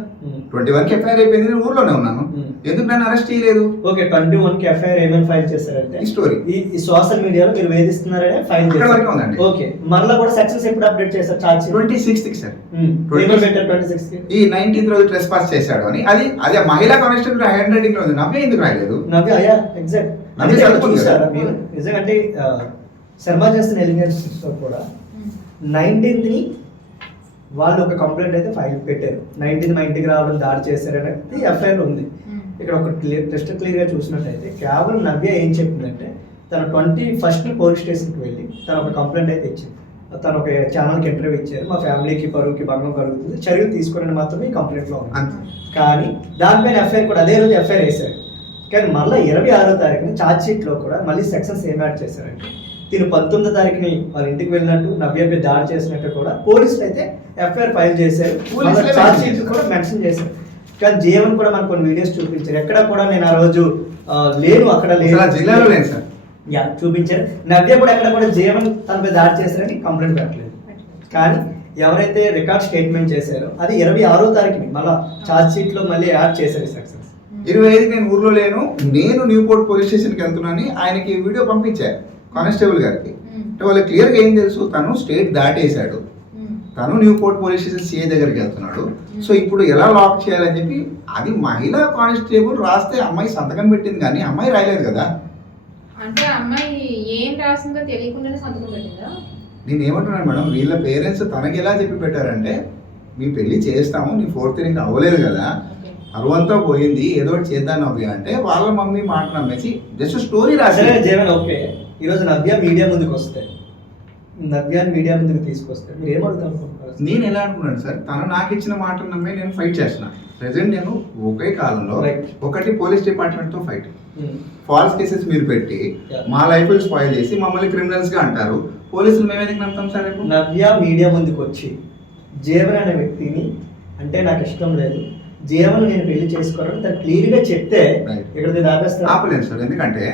21కి ఎఫ్ఐఆర్ అయిపోయింది, నేను ఊర్లోనే ఉన్నాను, ఎందుకు నన్ను అరెస్ట్ చేయలేదు? ఓకే, 21కి ఎఫ్ఐఆర్ ఏమైనా ఫైల్ చేశారంటే ఈ స్టోరీ ఈ సోషల్ మీడియాలో మీరు వేధిస్తున్నారనే ఫైల్ చేశారు. ఉందండి. ఓకే, మరలా కూడా సక్సెస్ ఎప్పుడు అప్డేట్ చేశారు? Charge 26కి sir. 26కి ఈ 19th రోజు ట్రెస్ పాస్ చేశాడు అని అది అదే మహిళా కానిస్టేబుల్ హ్యాండ్ రైటింగ్ లో ఉంది. నవ్వే ఎందుకు రాయలేదు? నవ్వే అయ్యా ఎగ్జాక్ట్ చూసారా మీరు? నిజంటే శర్మ చేస్తున్న ఎలిగేషన్స్ తో కూడా 19th వాళ్ళు ఒక కంప్లైంట్ అయితే ఫైల్ పెట్టారు. 19th మా ఇంటికి రావడం, దాడి చేశారనేది ఎఫ్ఐఆర్ ఉంది. ఇక్కడ ఒక క్లియర్ గా చూసినట్టయితే కేవలం నవ్య ఏం చెప్పిందంటే తన 21st పోలీస్ స్టేషన్కి వెళ్ళి తను ఒక కంప్లైంట్ అయితే ఇచ్చింది. తను ఒక ఛానల్కి ఇంటర్వ్యూ ఇచ్చారు, మా ఫ్యామిలీకి పరువుకి భంగం కలుగుతుంది, చర్యలు తీసుకోవడానికి మాత్రమే ఈ కంప్లైంట్లో ఉంది. కానీ దానిపైన ఎఫ్ఐఆర్ కూడా అదే రోజు ఎఫ్ఐఆర్ వేశారు. కానీ మళ్ళీ 26వ తారీఖున ఛార్జ్ షీట్లో కూడా మళ్ళీ సెక్షన్స్ ఏం యాడ్ చేశారంటే తిను 19వ తారీఖుని వాళ్ళ ఇంటికి వెళ్ళినట్టు, నవ్యపై దాడి చేసినట్టు కూడా పోలీసులు అయితే ఎఫ్ఐఆర్ ఫైల్ చేశారు, ఛార్జ్ షీట్ కూడా మెన్షన్ చేశారు. కానీ జీవన్ కూడా మనకు కొన్ని వీడియోస్ చూపించారు, ఎక్కడ కూడా నేను ఆ రోజు లేను, అక్కడ లేదు జిల్లాలో లేదు సార్. యా చూపించారు. నవ్య కూడా ఎక్కడ కూడా జీవన్ తనపై దాడి చేశారని కంప్లైంట్ పెట్టలేదు. కానీ ఎవరైతే రికార్డ్ స్టేట్మెంట్ చేశారో అది 26వ తారీఖుని మళ్ళీ ఛార్జ్ షీట్లో మళ్ళీ యాడ్ చేశారు సక్సెస్. 25కి నేను ఊర్లో లేను, నేను న్యూపోర్ట్ పోలీస్ స్టేషన్కి వెళ్తున్నాను ఆయనకి వీడియో పంపించారు కానిస్టేబుల్ గారికి. అంటే వాళ్ళకి క్లియర్గా ఏం తెలుసు, తను స్టేట్ దాటేశాడు, తను న్యూపోర్ట్ పోలీస్ స్టేషన్ సిఐ దగ్గరికి వెళ్తున్నాడు. సో ఇప్పుడు ఎలా లాక్ చేయాలని చెప్పి అది మహిళా కానిస్టేబుల్ రాస్తే అమ్మాయి సంతకం పెట్టింది కానీ అమ్మాయి రాయలేదు కదా. అంటే అమ్మాయి ఏం రాసిందో తెలియకుండానే సంతకం పెట్టిందా? నేను ఏమంటున్నాను మేడం, వీళ్ళ పేరెంట్స్ తనకి ఎలా చెప్పి పెట్టారంటే మీ పెళ్లి చేస్తాము, నీ 4th రింగ్ అవ్వలేదు కదా, అరువంతా పోయింది, ఏదో ఒకటి చేద్దాం నవ్య అంటే వాళ్ళ మమ్మీ మాట నమ్మేసి జస్ట్ స్టోరీ రాశారు. జీవన్ ఓకే, ఈరోజు నవ్య మీడియా ముందుకు వస్తే నవ్యాన్ని మీడియా ముందుకు తీసుకొస్తారు మీరు ఏమడుగుతారు అనుకుంటున్నారు? నేను ఎలా అనుకున్నాను సార్, తను నాకు ఇచ్చిన మాట నమ్మే నేను ఫైట్ చేస్తున్నా. ప్రెసెంట్ నేను ఒకే కాలంలో Right. ఒకటి పోలీస్ డిపార్ట్మెంట్ తో ఫైట్, Hmm. ఫాల్స్ కేసెస్ మీరు పెట్టి Yeah. మా లైఫ్ స్పాయిల్ చేసి మమ్మల్ని క్రిమినల్స్ గా అంటారు. పోలీసులు మేము ఎందుకు నమ్ముతాం సార్? ఇప్పుడు నవ్య మీడియా ముందుకు వచ్చి జీవన్ అనే వ్యక్తిని అంటే నాకు ఇష్టం లేదు, జీవన్ నేను పెళ్లి చేసుకోవాలని తను క్లియర్ గా చెప్తే Right. ఇక్కడ దీన్ని ఆపేస్తారు. ఆపలేదు సార్, ఎందుకంటే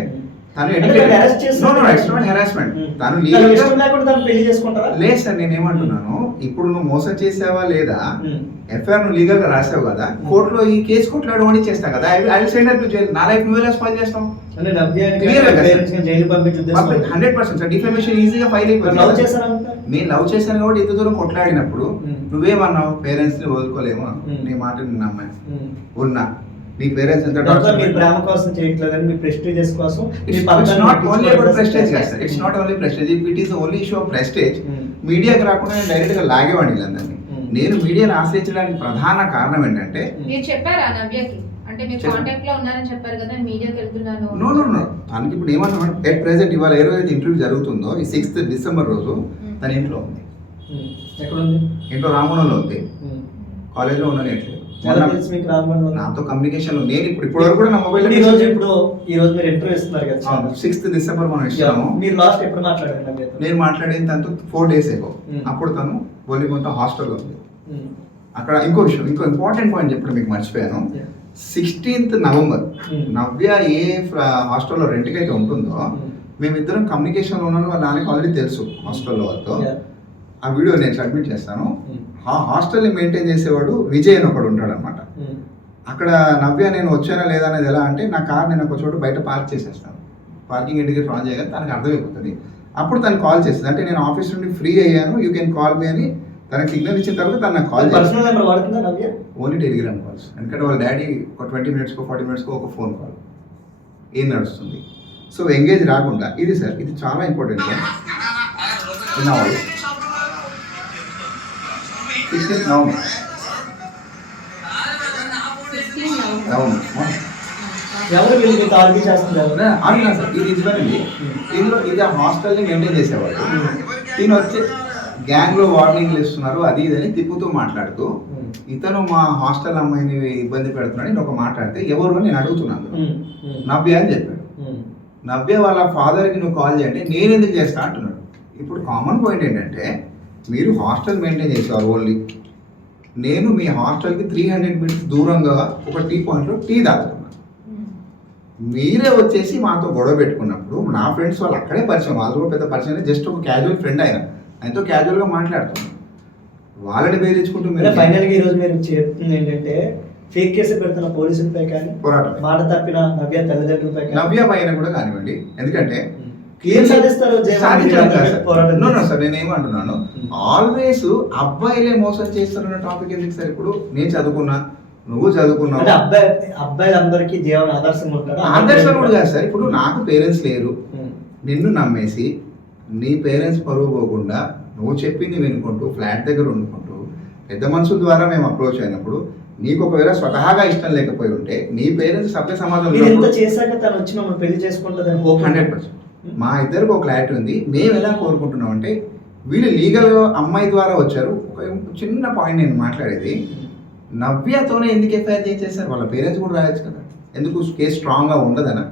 తను అంటే తను arrest చేస్తున్నారు. హెరాస్మెంట్. Hmm. తను తనకు లీగల్ ఇష్టం లేకుండా తను పెళ్లి చేసుకుంటారా? లేదు సార్, నేనేమంటున్నాను, ఇప్పుడు నువ్వు మోసం చేసావా లేదా, Hmm. ఎఫ్ఐఆర్ నువ్వు లీగల్ గా రాసావు కదా, కోర్టులో ఈ కేసు కోర్టులో ఓడి చేస్తా కదా, I will send to jail. నా లైఫ్ నువ్వే స్పాయిల్ చేస్తావు. అంటే నవ్య Clear గా పేరెంట్స్ జైలు పంపించే ఉద్దేశం లేదు. 100% సార్, డిఫమేషన్ ఈజీగా ఫైల్ లవ్ అయిపోయింది. చేశారంటారు. నేను లవ్ చేశాను కాబట్టి ఇంత దూరం కొట్లాడినప్పుడు Hmm. నువ్వేమన్నావు, పేరెంట్స్ ని వదులుకోలేము, Hmm. నీ మాట నిన్న అమ్మాయి Hmm. ఉన్నా, నీ పేరెంట్స్ ఎంత దాంట్లో మీరు ప్రేమ కోసం చేయట్లేదని మీ ప్రెస్టీజెస్ కోసం మీ It's పక్కన not only about పెట్టుకోవడం prestige, కోసం. guys, sir. It's not only prestige. If it is the only issue of prestige, Hmm. మీడియాకి రాకుండా నేను డైరెక్ట్ గా లాగేవాడిని వీళ్ళందరినీ. Hmm. నేను మీడియాని ఆశ్రయించడానికి ప్రధాన కారణం ఏంటంటే, మీరు చెప్పారా నవ్యకి? అంటే మీరు చెప్పాను. కాంటాక్ట్ లో ఉన్నారని చెప్పారు కదా, నేను మీడియాకి వెళ్తున్నాను. నో తనకి ఇప్పుడు ఏమన్నా ఎట్ ప్రెసెంట్ ఇవాళ ఏ రోజు ఇంటర్వ్యూ జరుగుతుందో ఈ 6th డిసెంబర్ రోజు తన ఇంట్లో ఉంది. Hmm. ఎక్కడుంది? ఇంట్లో రామగుండంలో ఉంది, Hmm. కాలేజ్లో ఉండనియట్లేదు. ఎలా తెలుసు మీకు రామగుండంలో? నాతో కమ్యూనికేషన్ లో నేను ఇప్పుడు వరకు కూడా నా మొబైల్ ఈ రోజు మీరు ఇంటర్వ్యూ ఇస్తున్నారు కదా. 6th డిసెంబర్ మనం ఇస్తాము. మీరు లాస్ట్ ఎప్పుడు మాట్లాడారు నవ్యతో? నేను మాట్లాడిన తనతో 4 days ago. Hmm. అప్పుడు తను బొల్లికొంత హాస్టల్లో ఉంది. Hmm. అక్కడ ఇంకో విషయం, ఇంకో ఇంపార్టెంట్ పాయింట్ చెప్పడం మీకు మర్చిపోయాను. Yeah. 16th November Hmm. నవ్య ఏ హాస్టల్లో రెంట్కి అయితే ఉంటుందో Hmm. మేమిద్దరం కమ్యూనికేషన్లో ఉన్నాను. వాళ్ళ నాన్నకి ఆల్రెడీ తెలుసు హాస్టల్లో వాళ్ళతో. Yeah. ఆ వీడియో నేను సబ్మిట్ చేస్తాను. Hmm. ఆ హాస్టల్ని మెయింటైన్ చేసేవాడు విజయ్ అని ఒకడు ఉంటాడు అనమాట. Hmm. అక్కడ నవ్య నేను వచ్చానా లేదా అనేది ఎలా అంటే, నా కార్ నేను ఒక చోట బయట పార్క్ చేసేస్తాను. పార్కింగ్ ఇంటికి ఆన్ చేయగానే తనకు అర్థమైపోతుంది. అప్పుడు తను కాల్ చేస్తుంది, అంటే నేను ఆఫీస్ నుండి ఫ్రీ అయ్యాను, యూ కెన్ కాల్ మీ అని తనకి సిగ్నల్ ఇచ్చిన తర్వాత తను నాకు కాల్ చేస్తాను. పర్సనల్ నెంబర్ వాడుతుందా నవ్య? Only Telegram calls. ఎందుకంటే వాళ్ళ డాడీ ఒక 20 minutes-కో 40 minutes-కో ఒక ఫోన్ కాల్ ఏం నడుస్తుంది. సో ఎంగేజ్ రాకుండా ఇది సార్, ఇది చాలా ఇంపార్టెంట్ సార్. విన్నావాళ్ళు 16th నవంబర్ 16 నవంబర్. అవును ఎవరు వీళ్ళకి టార్గెట్ చేస్తున్నారు? అవునా సార్, ఇది ఇదివరండి. ఇందులో ఇది ఆ హాస్టల్ని మెయింటైన్ చేసేవాడు. దీని వచ్చి గ్యాంగ్లో వార్నింగ్లు ఇస్తున్నారు అది ఇది అని తిప్పుతూ మాట్లాడుతూ, ఇతను మా హాస్టల్ అమ్మాయిని ఇబ్బంది పెడుతున్నాడు నేను ఒక మాట్లాడితే, ఎవరు అని నేను అడుగుతున్నాను. నవ్య అని చెప్పాడు. నవ్య వాళ్ళ ఫాదర్కి నువ్వు కాల్ చేయండి, నేను ఎందుకు చేస్తా అంటున్నాడు. ఇప్పుడు కామన్ పాయింట్ ఏంటంటే, మీరు హాస్టల్ మెయింటైన్ చేసేవారు ఓన్లీ, నేను మీ హాస్టల్కి 300 minutes దూరంగా ఒక టీ పాయింట్లో టీ తాగుతున్నాను. మీరే వచ్చేసి మాతో గొడవ పెట్టుకున్నప్పుడు నా ఫ్రెండ్స్ వాళ్ళు అక్కడే పరిచయం, వాళ్ళు కూడా పెద్ద పరిచయం, జస్ట్ ఒక క్యాజువల్ ఫ్రెండ్ అయినా ఆయనతో క్యాజువల్గా మాట్లాడుతున్నాను. వాళ్ళని బెదిరించుకుంటూ మీరు ఫైనల్గా ఈరోజు మీరు చెప్తుంది ఏంటంటే, ఫేక్ కేసు పెడుతున్న పోలీసులపై కానీ, పోరాటం మాట తప్పిన నవ్య తల్లిదండ్రులపై కానీ, నవ్య పైన కూడా కానివ్వండి. ఎందుకంటే ఏం సాధిస్తారు? సార్ నేను ఏమంటున్నాను, ఆల్వేస్ అబ్బాయిలే మోసం చేస్తారన్న టాపిక్ ఎందుకు సార్? ఇప్పుడు నేను చదువుకున్నా, నువ్వు చదువుకున్నావు, అంటే అబ్బాయిలందరికీ జీవన ఆదర్శంగా ఉంటారు. ఆదర్శం కూడా కాదు సార్. ఇప్పుడు నాకు పేరెంట్స్ లేరు, నిన్ను నమ్మేసి నీ పేరెంట్స్ పరువు పోకుండా నువ్వు చెప్పింది వినుకుంటూ ఫ్లాట్ దగ్గర ఉండుకుంటూ పెద్ద మనుషుల ద్వారా మేము అప్రోచ్ అయినప్పుడు, నీకు ఒకవేళ స్వతహాగా ఇష్టం లేకపోయి ఉంటే నీ పేరెంట్స్ సభ్య సమాజం ఎంత చేశాక తను వచ్చి మమ్మల్ని పెళ్లి చేసుకుంటుందని 100%. మా ఇద్దరికి ఒక క్లారిటీ ఉంది. మేము ఎలా కోరుకుంటున్నాం అంటే, వీళ్ళు లీగల్గా అమ్మాయి ద్వారా వచ్చారు. ఒక చిన్న పాయింట్ నేను మాట్లాడేది, నవ్యతోనే ఎందుకు ఎఫ్ఐఆర్ చేసేసారు? వాళ్ళ పేరెంట్స్ కూడా రాయొచ్చు కదా, ఎందుకు కేసు స్ట్రాంగ్గా ఉండదనా?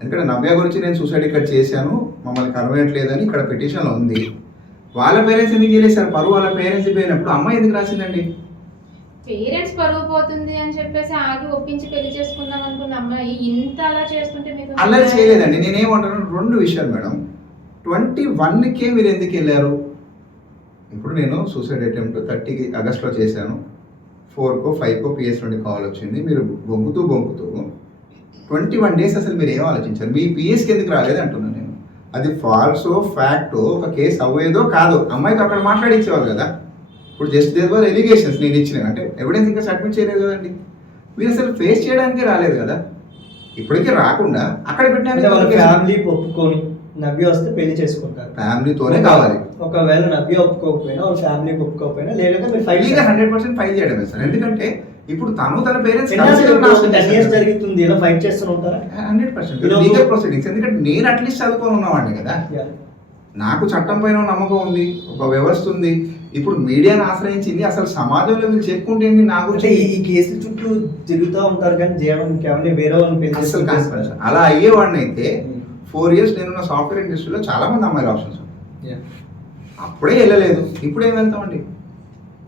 ఎందుకంటే నవ్య గురించి నేను సూసైడ్ ఇక్కడ చేశాను, మమ్మల్ని కనవేయట్లేదని ఇక్కడ పిటిషన్లో ఉంది. వాళ్ళ పేరెంట్స్ ఎందుకు చేయలేసారు? పరువు వాళ్ళ పేరెంట్స్ పోయినప్పుడు అమ్మాయి ఎందుకు రాసిందండి? పేరెంట్స్ పరువు పోతుంది అని చెప్పేసి ఆగి ఒప్పించి పెళ్లి చేసుకుందాం అనుకున్న అమ్మాయి ఇంత అలా చేస్తుంటే మీకు అలా చేయలేదండి. నేనేమంటాను, 2 విషయాలు మేడం. 21కే మీరు ఎందుకు వెళ్ళారు? ఇప్పుడు నేను సూసైడ్ అటెంప్ట్ 30 ఆగస్ట్లో చేశాను, 4కో 5కో పిఎస్ నుండి కాల్ వచ్చింది. మీరు బొంకుతూ 21 days అసలు మీరు ఏం ఆలోచించారు? మీ పిఎస్కి ఎందుకు రాలేదు అంటున్నాను నేను. అది ఫాల్సో ఫ్యాక్టో ఒక కేసు అవ్వేదో కాదో అమ్మాయితో అక్కడ మాట్లాడించేవాళ్ళు కదా. ఇప్పుడు జస్ట్ దేర్ వర్ ఎలిగేషన్స్ నేను ఇచ్చినవి, అంటే ఎవిడెన్స్ ఇంకా సబ్మిట్ చేయలేదు కదండి. మీరు అసలు ఫేస్ చేయడానికే రాలేదు కదా. ఇప్పటికీ రాకుండా అక్కడ పెట్టడానికి ఫ్యామిలీ ఒప్పుకొని నవ్య వస్తే పెళ్లి చేసుకుంటారు, ఫ్యామిలీతోనే కావాలి. ఒకవేళ నవ్య ఒప్పుకోకపోయినా వాళ్ళ ఫ్యామిలీ ఒప్పుకోకపోయినా లేదంటే మీరు ఫైల్ 100% ఫైల్ చేయడమే సార్. ఎందుకంటే ఇప్పుడు తను తన పేరెంట్స్ జరుగుతుంది ఇలా ఫైట్ చేస్తూ ఉంటారా? 100% లీగల్ ప్రొసీడింగ్స్. ఎందుకంటే నేను అట్లీస్ట్ చదువుకొని ఉన్నవాడిని కదా. నాకు చట్టం పైన నమ్మకం ఉంది, ఒక వ్యవస్థ ఉంది. ఇప్పుడు మీడియాను ఆశ్రయించింది, అసలు సమాజంలో వీళ్ళు చెప్పుకుంటే నా అంటే గురించి ఈ కేసు చుట్టూ తిరుగుతూ ఉంటారు కానీ జీవన్ కేవలం వేరే వాళ్ళని అసలు కాన్స్పిరసీ. అలా అయ్యేవాడిని అయితే 4 years నేనున్న సాఫ్ట్వేర్ ఇండస్ట్రీలో చాలా మంది అమ్మాయిల ఆప్షన్స్ అప్పుడే వెళ్ళలేదు. ఇప్పుడు ఏం వెళ్తామండి,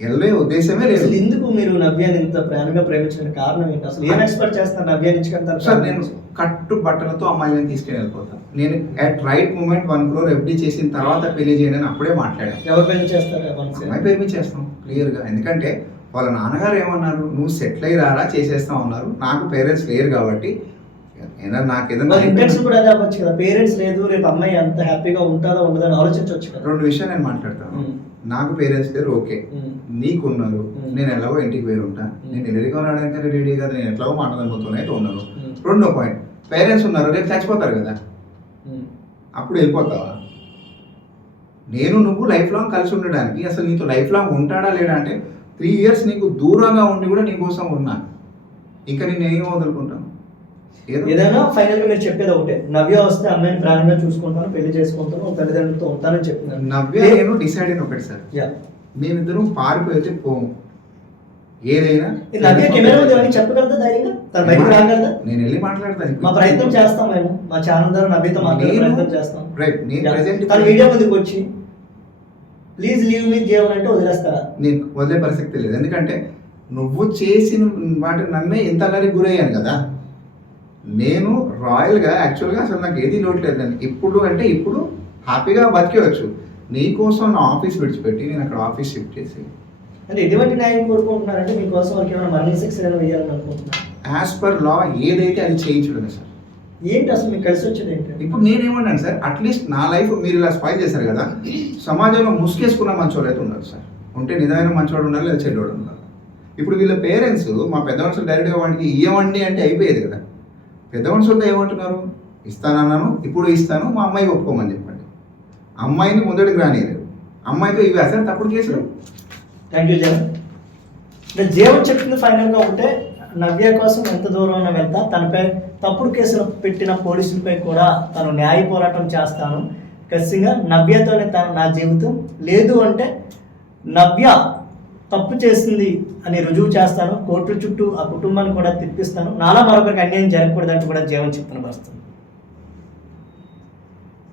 వెళ్ళే ఉద్దేశమే లేదు. అసలు ఎందుకు మీరు నవ్యాన్ని ఇంత ప్రాణంగా ప్రేమించిన కారణం ఏంటి? అసలు ఏం ఎక్స్పెక్ట్ చేస్తారు నవ్యాన్ని ఇచ్చుకుంటారు? సార్ నేను కట్టు బట్టలతో అమ్మాయిలను తీసుకెళ్ళి వెళ్ళిపోతాను. నేను at right moment 1 crore FD చేసిన తర్వాత పెళ్లి చేయండి అని అప్పుడే మాట్లాడాను. ఎవరి పైన చేస్తారు? అమ్మాయి పేరు మీద చేస్తాం క్లియర్గా. ఎందుకంటే వాళ్ళ నాన్నగారు ఏమన్నారు, నువ్వు సెటిల్ అయ్యి రారా చేసేస్తాం అన్నారు. నాకు పేరెంట్స్ లేరు కాబట్టి నాకు ఏదైనా ఇంటెన్షన్ కూడా అదే అవ్వచ్చు కదా. పేరెంట్స్ లేదు, రేపు అమ్మాయి ఎంత హ్యాపీగా ఉంటుందో ఉండదని ఆలోచించవచ్చు కదా. 2 విషయాలు నేను మాట్లాడతాను. నాకు పేరెంట్స్ లేరు, ఓకే. నీకు ఉన్నారు, నేను ఎలాగో ఇంటికి పోయి ఉంటా. నేను ఎదురుగా రావడానికి రెడీ కదా, నేను ఎట్లాగో మాట్లాడబోతున్నా అయితే ఉన్నాను. 2వ పాయింట్, పేరెంట్స్ ఉన్నారు, రేపు చచ్చిపోతారు కదా, అప్పుడు వెళ్ళిపోతావా? నేను నువ్వు లైఫ్ లాంగ్ కలిసి ఉండడానికి, అసలు నీతో లైఫ్ లాంగ్ ఉంటాడా లేడా అంటే 3 years నీకు దూరంగా ఉండి కూడా నీకోసం ఉన్నా, ఇంకా నేను ఏం వదులుకుంటాను? ఏదైనా ఫైనల్ గా మీరు చెప్పేది ఒకటే, నవ్య వస్తే అమ్మాయిని ప్రాణంగా చూసుకుంటాను, పెళ్లి చేసుకుంటాను, తల్లిదండ్రులతో ఉంటానని చెప్తున్నాను. నవ్య నేను డిసైడ్ అయిన ఒకటి సార్, మేమిద్దరం పారిపోతే పోము. ఏదైనా నవ్య కెమెరా ఉంది అని చెప్పగలదా ధైర్యంగా? తన బయటకు రాగలదా? నేను వెళ్ళి మాట్లాడతాను. మా ప్రయత్నం చేస్తాం, మేము మా ఛానల్ ద్వారా నవ్యతో మాట్లాడే ప్రయత్నం చేస్తాం. తన మీడియా ముందుకు వచ్చి ప్లీజ్ లీవ్ మీ జీవన్ అంటే వదిలేస్తారా? నేను వదిలే పరిస్థితి లేదు. ఎందుకంటే నువ్వు చేసిన వాటిని నమ్మే ఎంత అల్లరికి గురయ్యాను కదా. నేను రాయల్గా యాక్చువల్గా అసలు నాకు ఏది లోటు లేదు. ఇప్పుడు అంటే ఇప్పుడు హ్యాపీగా బతికేవచ్చు. నీకోసం నా ఆఫీస్ విడిచిపెట్టి నేను అక్కడ ఆఫీస్ షిఫ్ట్ చేసి, అంటే ఎటువంటి న్యాయం కోరుకుంటున్నారంటే మీకోసం వాళ్ళకి ఏమైనా మరణి శిక్ష వేయాలని అనుకుంటున్నారు? యాజ్ పర్ లా ఏదైతే అది చేయించడమే సార్. ఏంటి అసలు మీకు కలిసి వచ్చేది ఏంటి? ఇప్పుడు నేనేమన్నాను సార్, అట్లీస్ట్ నా లైఫ్ మీరు ఇలా స్పాయిల్ చేశారు కదా, సమాజంలో ముసుగేసుకున్న మంచోళ్ళు అయితే ఉన్నారు సార్. ఉంటే నిజమైన మంచోడు ఉండాలి, లేదా చెడ్డోడు ఉండాలి. ఇప్పుడు వీళ్ళ పేరెంట్స్ మా పెద్ద మనుషులు డైరెక్ట్గా వాడికి ఇవ్వండి అంటే అయిపోయేది కదా. పెద్ద మనుషులతో ఏమంటున్నారు, ఇస్తానన్నాను, ఇప్పుడు ఇస్తాను, మా అమ్మాయికి ఒప్పుకోమని చెప్పండి. అమ్మాయిని ముందడికి రానియలేదు, అమ్మాయితో ఇవి అసలు తప్పుడు కేసులు. Thank you Jeevan. అంటే జీవన్ చెప్పింది ఫైనల్గా ఒకటే, నవ్య కోసం ఎంత దూరం వెళ్తా, తనపై తప్పుడు కేసులు పెట్టిన పోలీసులపై కూడా తను న్యాయ పోరాటం చేస్తాను, ఖచ్చితంగా నవ్యతోనే నా జీవితం, లేదు అంటే నవ్య తప్పు చేసింది అని రుజువు చేస్తాను, కోర్టు చుట్టూ ఆ కుటుంబాన్ని కూడా తిప్పిస్తాను, నాలా మరొకరికి అన్యాయం జరగకూడదంటూ కూడా జీవన్ చెప్తున్న వస్తుంది.